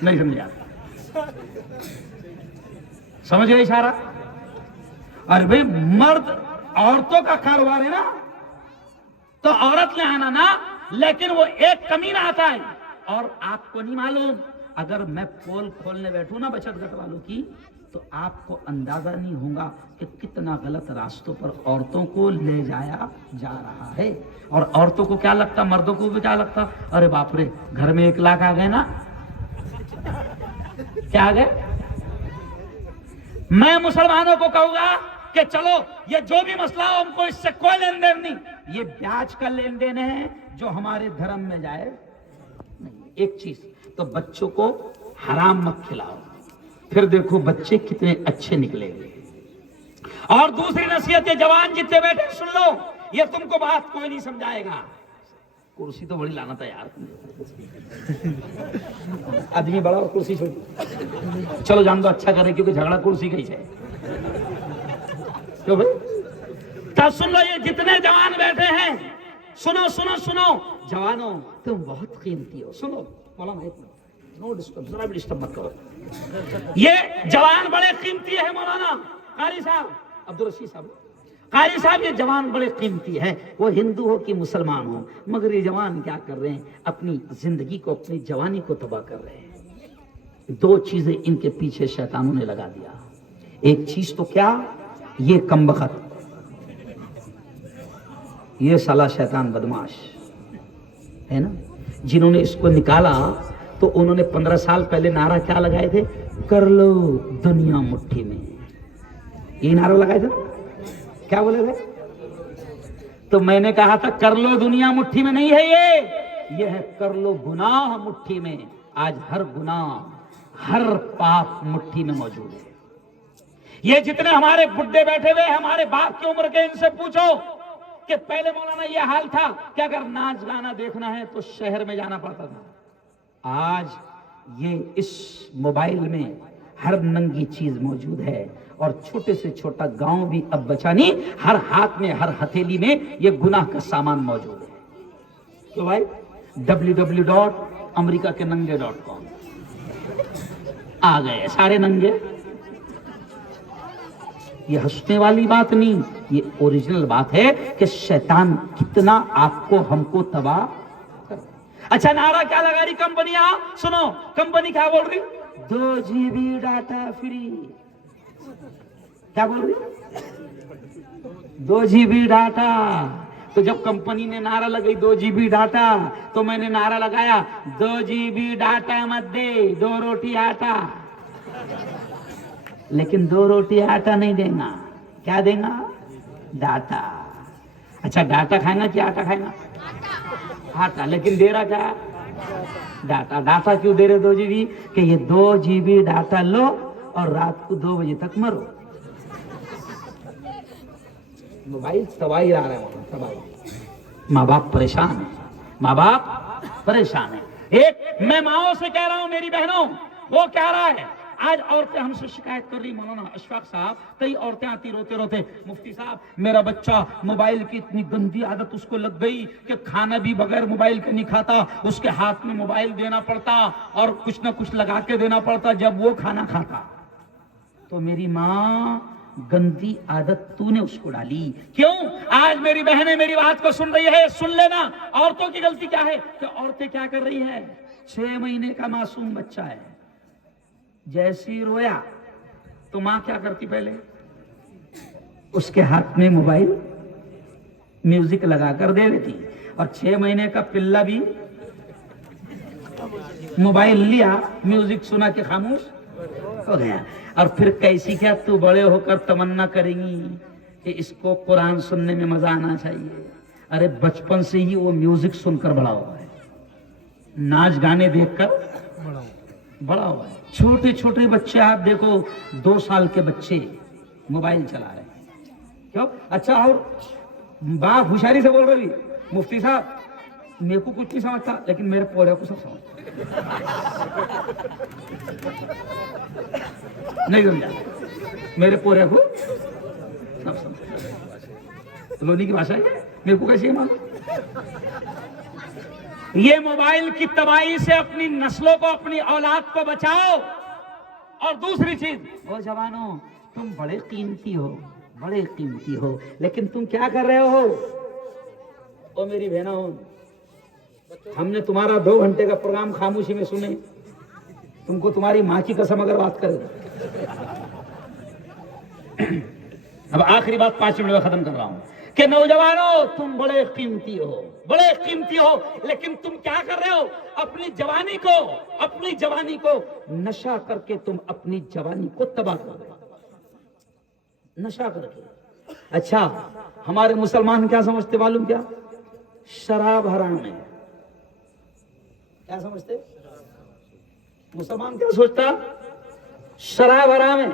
نہیں سمجھا؟ سمجھ گئے اشارہ؟ ارے بھائی، مرد عورتوں کا کاروبار ہے نا، تو عورت نے آنا نا، لیکن وہ ایک کمینہ آتا ہے، اور آپ کو نہیں معلوم، اگر میں پول کھولنے بیٹھوں نا بچت گٹ والوں کی، تو آپ کو اندازہ نہیں ہوگا کہ کتنا غلط راستوں پر عورتوں کو لے جایا جا رہا ہے۔ اور عورتوں کو کیا لگتا، مردوں کو بھی کیا لگتا، ارے باپ رے، گھر میں 1 لاکھ آ گئے نا، کیا آ گئے؟ میں مسلمانوں کو کہوں گا کہ چلو یہ جو بھی مسئلہ ہو، ہم کو اس سے کوئی لین دین نہیں، یہ بیاج کا لین دین ہے جو ہمارے دھرم میں جائے نہیں۔ ایک چیز تو بچوں کو حرام مت کھلاؤ، پھر دیکھو بچے کتنے اچھے نکلیں گے۔ اور دوسری نصیحت، یہ جوان جتنے بیٹھے سن لو، یہ تم کو بات کوئی نہیں سمجھائے گا۔ کرسی تو بڑی لعنت ہے یار، آدمی بڑا اور کرسی چھوٹی۔ چلو جان دو، اچھا کرے، کیونکہ جھگڑا کرسی کا ہی ہے۔ کیوں بھائی؟ تب سن لو، یہ جتنے جوان بیٹھے ہیں، سنو سنو سنو، جوانوں تم بہت قیمتی ہو۔ سنو مولانا، نو ڈسٹرب، ذرا بھی ڈسٹرب مت کرو۔ یہ جوان بڑے قیمتی ہے مولانا قاری صاحب، عبدالرشید صاحب، قاری صاحب، یہ جوان بڑے قیمتی ہے، وہ ہندو ہو کہ مسلمان ہو، مگر یہ جوان کیا کر رہے ہیں؟ اپنی زندگی کو، اپنی جوانی کو تباہ کر رہے ہیں۔ 2 چیزیں ان کے پیچھے شیطانوں نے لگا دیا۔ ایک چیز تو کیا، یہ کمبخت، یہ سالا شیطان بدماش ہے نا، جنہوں نے اس کو نکالا تو انہوں نے 15 سال پہلے نعرہ کیا لگائے تھے؟ کر لو دنیا مٹھی میں، یہ نعرہ لگائے تھے۔ کیا بولے تھے؟ تو میں نے کہا تھا کر لو دنیا مٹھی میں نہیں ہے، یہ ہے کر لو گناہ مٹھی میں۔ آج ہر گناہ، ہر پاپ مٹھی میں موجود ہے۔ یہ جتنے ہمارے بڈھے بیٹھے ہوئے، ہمارے باپ کی عمر کے، ان سے پوچھو کہ پہلے مولانا یہ حال تھا کہ اگر ناچ گانا دیکھنا ہے تو شہر میں جانا پڑتا تھا، آج یہ اس موبائل میں ہر ننگی چیز موجود ہے، اور چھوٹے سے چھوٹا گاؤں بھی اب بچا نہیں، ہر ہاتھ میں، ہر ہتھیلی میں یہ گناہ کا سامان موجود ہے۔ تو بھائی www.americakenange.com آ گئے سارے ننگے۔ یہ ہنسنے والی بات نہیں، یہ اوریجنل بات ہے کہ شیطان کتنا آپ کو، ہم کو تباہ۔ اچھا نعرہ کیا لگا رہی کمپنیاں؟ سنو کمپنی کیا بول رہی؟ 2 GB ڈاٹا فری، کیا بول رہی ہے؟ 2 GB ڈاٹا. تو جب کمپنی نے نعرہ لگائی 2 GB ڈاٹا تو میں نے نعرہ لگایا 2 GB ڈاٹا مت دے 2 روٹی آٹا. لیکن 2 روٹی آٹا نہیں دیں گا. کیا دیں گا؟ ڈاٹا. اچھا ڈاٹا کھائیں گا کہ آٹا کھائیں گا؟ آٹا. لیکن دے رہا کیا؟ ڈاٹا. ڈاٹا کیوں دے رہے 2 GB؟ کہ یہ 2 GB ڈاٹا لو اور رات کو 2 بجے تک مرو. موبائل تباہی آ رہا ہے. تباہی. ماں باپ پریشان ہیں. ماں باپ پریشان ہیں. ایک میں ماؤں سے کہہ رہا ہوں میری بہنوں وہ کہہ رہا ہے آج عورتیں ہم سے شکایت کر رہی. مولانا اشفاق صاحب کئی عورتیں آتی روتے روتے مفتی صاحب میرا بچہ موبائل کی اتنی گندی عادت اس کو لگ گئی کہ کھانا بھی بغیر موبائل کے نہیں کھاتا. اس کے ہاتھ میں موبائل دینا پڑتا اور کچھ نہ کچھ لگا کے دینا پڑتا جب وہ کھانا کھاتا. تو میری ماں گندی عادت تو نے اس کو ڈالی. کیوں؟ آج میری بہنیں میری بات کو سن رہی ہے سن لینا. عورتوں کی غلطی کیا ہے کہ عورتیں کیا کر رہی ہے 6 مہینے کا معصوم بچہ ہے جیسی رویا تو ماں کیا کرتی پہلے اس کے ہاتھ میں موبائل میوزک لگا کر دے دیتی اور 6 مہینے کا پلا بھی موبائل لیا میوزک سنا کے خاموش ہو گیا. اور پھر کیسی کیا تو بڑے ہو کر تمنا کریں گی کہ اس کو قرآن سننے میں مزہ آنا چاہیے. ارے بچپن سے ہی وہ میوزک سن کر بڑا ہوا ہے ناچ گانے دیکھ کر بڑا ہوا ہے. چھوٹے چھوٹے بچے آپ دیکھو 2 سال کے بچے موبائل چلا رہے ہیں. کیوں؟ اچھا اور بات ہوشیاری سے بول رہی مفتی صاحب میرے کو کچھ نہیں سمجھتا لیکن میرے پورے کو سب سمجھتا نہیں سمجھا. میرے پورے کو سب سمجھتا. لونی کی بھاشا ہے میرے کو کیسے معلوم. یہ موبائل کی تباہی سے اپنی نسلوں کو اپنی اولاد کو بچاؤ. اور دوسری چیز وہ جوانوں تم بڑے قیمتی ہو لیکن تم کیا کر رہے ہو. او میری بہنوں ہم نے تمہارا 2 گھنٹے کا پروگرام خاموشی میں سنے. تم کو تمہاری ماں کی قسم اگر بات کرے. اب آخری بات 5 منٹ میں ختم کر رہا ہوں کہ نوجوانوں تم بڑے قیمتی ہو لیکن تم کیا کر رہے ہو اپنی جوانی کو نشہ کر کے تم اپنی جوانی کو تباہ کر رہے ہو. نشہ کر کے. اچھا ہمارے مسلمان کیا سمجھتے معلوم کیا؟ شراب حرام ہے. کیا سمجھتے مسلمان؟ کیا سوچتا؟ شراب حرام ہے.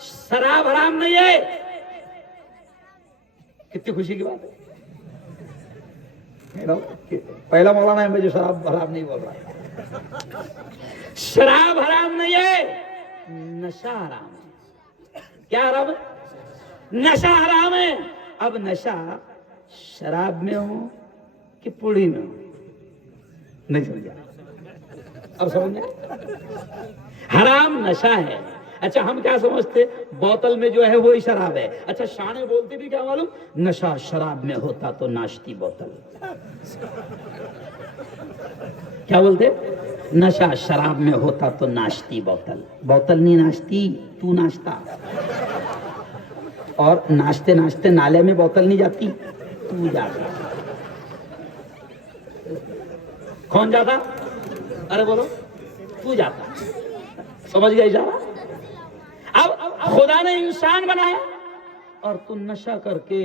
شراب حرام نہیں ہے. کتنی خوشی کی بات ہے. پہلا مولانا ہے میں جو شراب حرام نہیں بول رہا. شراب حرام نہیں ہے نشہ حرام ہے. کیا حرام ہے؟ نشہ حرام ہے. اب نشہ شراب میں ہو کہ پوڑی میں ہو نہیں سمجھا. اب سمجھا حرام نشہ ہے. اچھا ہم کیا سمجھتے بوتل میں جو ہے وہی شراب ہے. اچھا شانے بولتے بھی کیا معلوم نشہ شراب میں ہوتا تو ناشتی بوتل. کیا بولتے نشہ شراب میں ہوتا تو ناشتی بوتل. بوتل نہیں ناشتی تو ناشتا. اور ناشتے ناشتے نالے میں بوتل نہیں جاتی تو جاتا. کون جاتا؟ ارے بولو تو جاتا. سمجھ گئے اشارہ. اب خدا نے انسان بنایا اور تو نشہ کر کے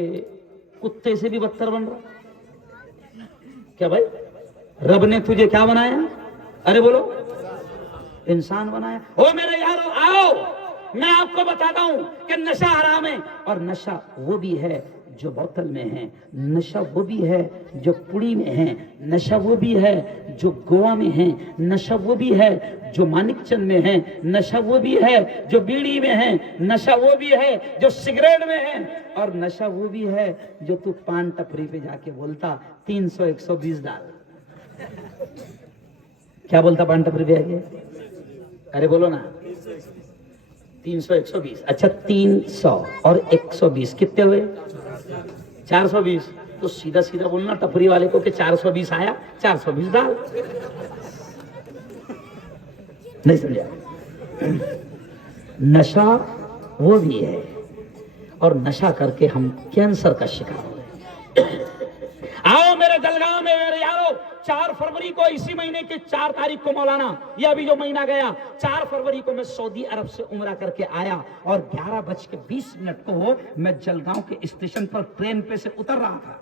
کتے سے بھی بدتر بن رہا. کیا بھائی رب نے تجھے کیا بنایا؟ ارے بولو انسان بنایا. او میرے یارو آؤ میں آپ کو بتاتا ہوں کہ نشہ حرام ہے. اور نشہ وہ بھی ہے جو بوتل میں ہے. نشہ وہ بھی ہے جو پڑی میں ہے. نشہ وہ بھی ہے جو گوا میں ہے. نشہ وہ بھی ہے جو مانک چند میں ہے. نشہ وہ بھی ہے جو بیڑی میں ہے. نشہ وہ بھی ہے جو سگریٹ میں ہے. اور نشہ وہ بھی ہے جو تو پان ٹپری پہ جا کے بولتا 300 120 ڈال. کیا بولتا پان ٹپری پہ آگے؟ ارے بولو نا 300 120. اچھا 300 اور 120 کتنے ہوئے؟ 420. تو سیدھا سیدھا بولنا ٹپری والے کو کہ 420 آیا 420 ڈال. نہیں سمجھا. نشہ وہ بھی ہے، اور نشہ کر کے ہم کینسر کا شکار ہو گئے۔ آؤ میرے جلگاؤں میں میرے یارو، 4 فروری کو، اسی مہینے کی 4 تاریخ کو مولانا، یہ ابھی جو مہینہ گیا 4 فروری کو میں سعودی عرب سے عمرہ کر کے آیا، اور 11:20 کو میں جلگاؤں کے اسٹیشن پر ٹرین پہ سے اتر رہا تھا۔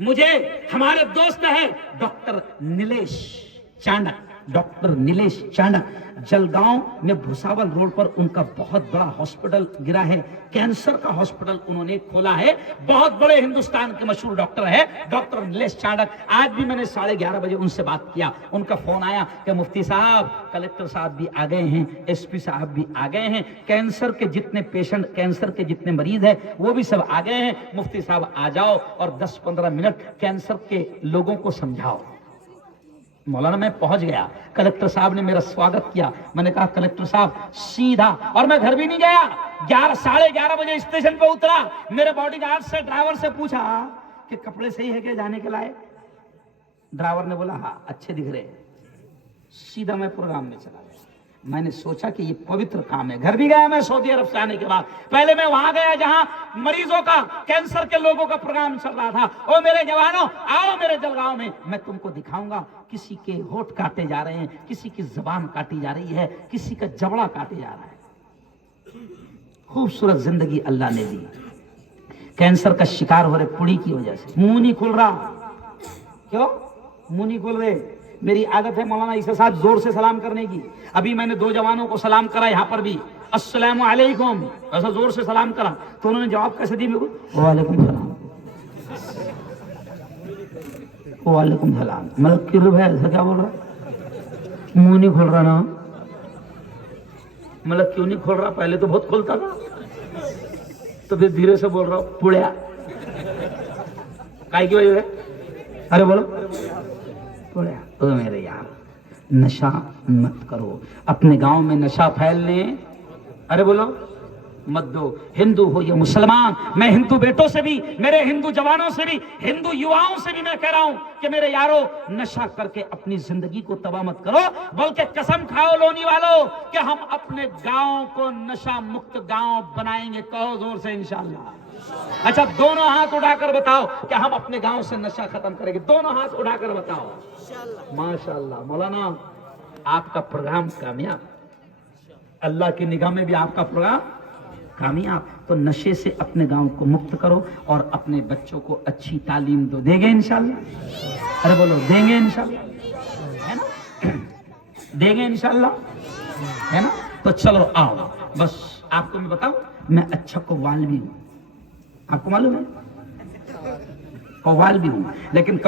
مجھے ہمارے دوست ہیں ڈاکٹر نیلیش چانڈک، جلگاؤں میں بھساول روڈ پر ان کا بہت بڑا ہاسپٹل گرا ہے، کینسر کا ہاسپٹل انہوں نے کھولا ہے، بہت بڑے ہندوستان کے مشہور ڈاکٹر ہے ڈاکٹر نیلیش چانڈک۔ آج بھی میں نے 11:30 بجے ان سے بات کیا، ان کا فون آیا کہ مفتی صاحب، کلکٹر صاحب بھی آ گئے ہیں، ایس پی صاحب بھی آ گئے ہیں، کینسر کے جتنے پیشنٹ، کینسر کے جتنے مریض ہیں وہ بھی سب آ گئے ہیں، مفتی صاحب آ جاؤ اور 10-15 منٹ کینسر کے لوگوں کو سمجھاؤ۔ مولانا میں پہنچ گیا، کلکٹر صاحب نے میرا سواگت کیا، میں نے کہا کلکٹر صاحب سیدھا، اور میں گھر بھی نہیں گیا، 11:30 بجے اسٹیشن پہ اترا، میرے باڈی گارڈ سے، ڈرائیور سے پوچھا کہ کپڑے صحیح ہے کہ جانے کے لائے؟ ڈرائیور نے بولا ہاں اچھے دکھ رہے۔ سیدھا میں پروگرام میں چلا گیا۔ میں نے سوچا کہ یہ پوتر کام ہے۔ گھر بھی گیا میں سعودی عرب سے آنے کے بعد، پہلے میں وہاں گیا جہاں مریضوں کا، کینسر کے لوگوں کا پروگرام چل رہا تھا۔ او میرے جوانوں، آؤ میرے جلگاؤں میں تم کو دکھاؤں گا، کسی کے ہونٹ کاٹے جا رہے ہیں، کسی کی زبان کاٹی جا رہی ہے، کسی کا جبڑا کاٹے جا رہا ہے۔ خوبصورت زندگی اللہ نے دی، کینسر کا شکار ہو رہے پوڑی کی وجہ سے، منہ نہیں کھل رہا۔ کیوں منہ نہیں کھل رہے؟ میری عادت ہے مولانا عیسیٰ صاحب زور سے سلام کرنے کی۔ ابھی میں نے 2 جوانوں کو سلام کرا یہاں پر بھی، السلام علیکم، ایسا زور سے سلام کرا تو انہوں نے جواب کیسے دی؟ وعلیکم السلام، وعلیکم السلام۔ ملک کی روح ہے، ایسا کیا بول رہا؟ منہ نہیں کھل رہا نا۔ ملک کیوں نہیں کھول رہا؟ پہلے تو بہت کھلتا تھا، تو پھر دھیرے سے بول رہا ہوں پڑیا، کائی کی وجہ سے؟ ارے بولو پڑیا۔ تو میرے یار نشہ مت کرو، اپنے گاؤں میں نشہ پھیلنے ارے بولو مت دو۔ ہندو ہو یا مسلمان، میں ہندو بیٹوں سے بھی، میرے ہندو جوانوں سے بھی، ہندو یواؤں سے بھی میں کہہ رہا ہوں کہ میرے یارو نشہ کر کے اپنی زندگی کو تباہ مت کرو، بلکہ قسم کھاؤ لونی والوں کہ ہم اپنے گاؤں کو نشہ مکت گاؤں بنائیں گے۔ کہو زور سے انشاءاللہ۔ اچھا دونوں ہاتھ اٹھا کر بتاؤ کہ ہم اپنے گاؤں سے نشہ ختم کریں گے، دونوں ہاتھ اٹھا کر بتاؤ۔ ماشاءاللہ مولانا آپ کا پروگرام کامیاب، اللہ کی نگاہ میں بھی آپ کا پروگرام کامیاب۔ تو نشے سے اپنے گاؤں کو مکت کرو اور اپنے بچوں کو اچھی تعلیم دو۔ دیں گے انشاءاللہ؟ ارے بولو دیں گے انشاءاللہ، ہے نا؟ دیں گے انشاءاللہ، ہے نا؟ تو چلو آؤ، بس آپ کو میں بتاؤں میں اچھا قوال بھی ہوں، آپ کو معلوم ہے قوال بھی ہوں، لیکن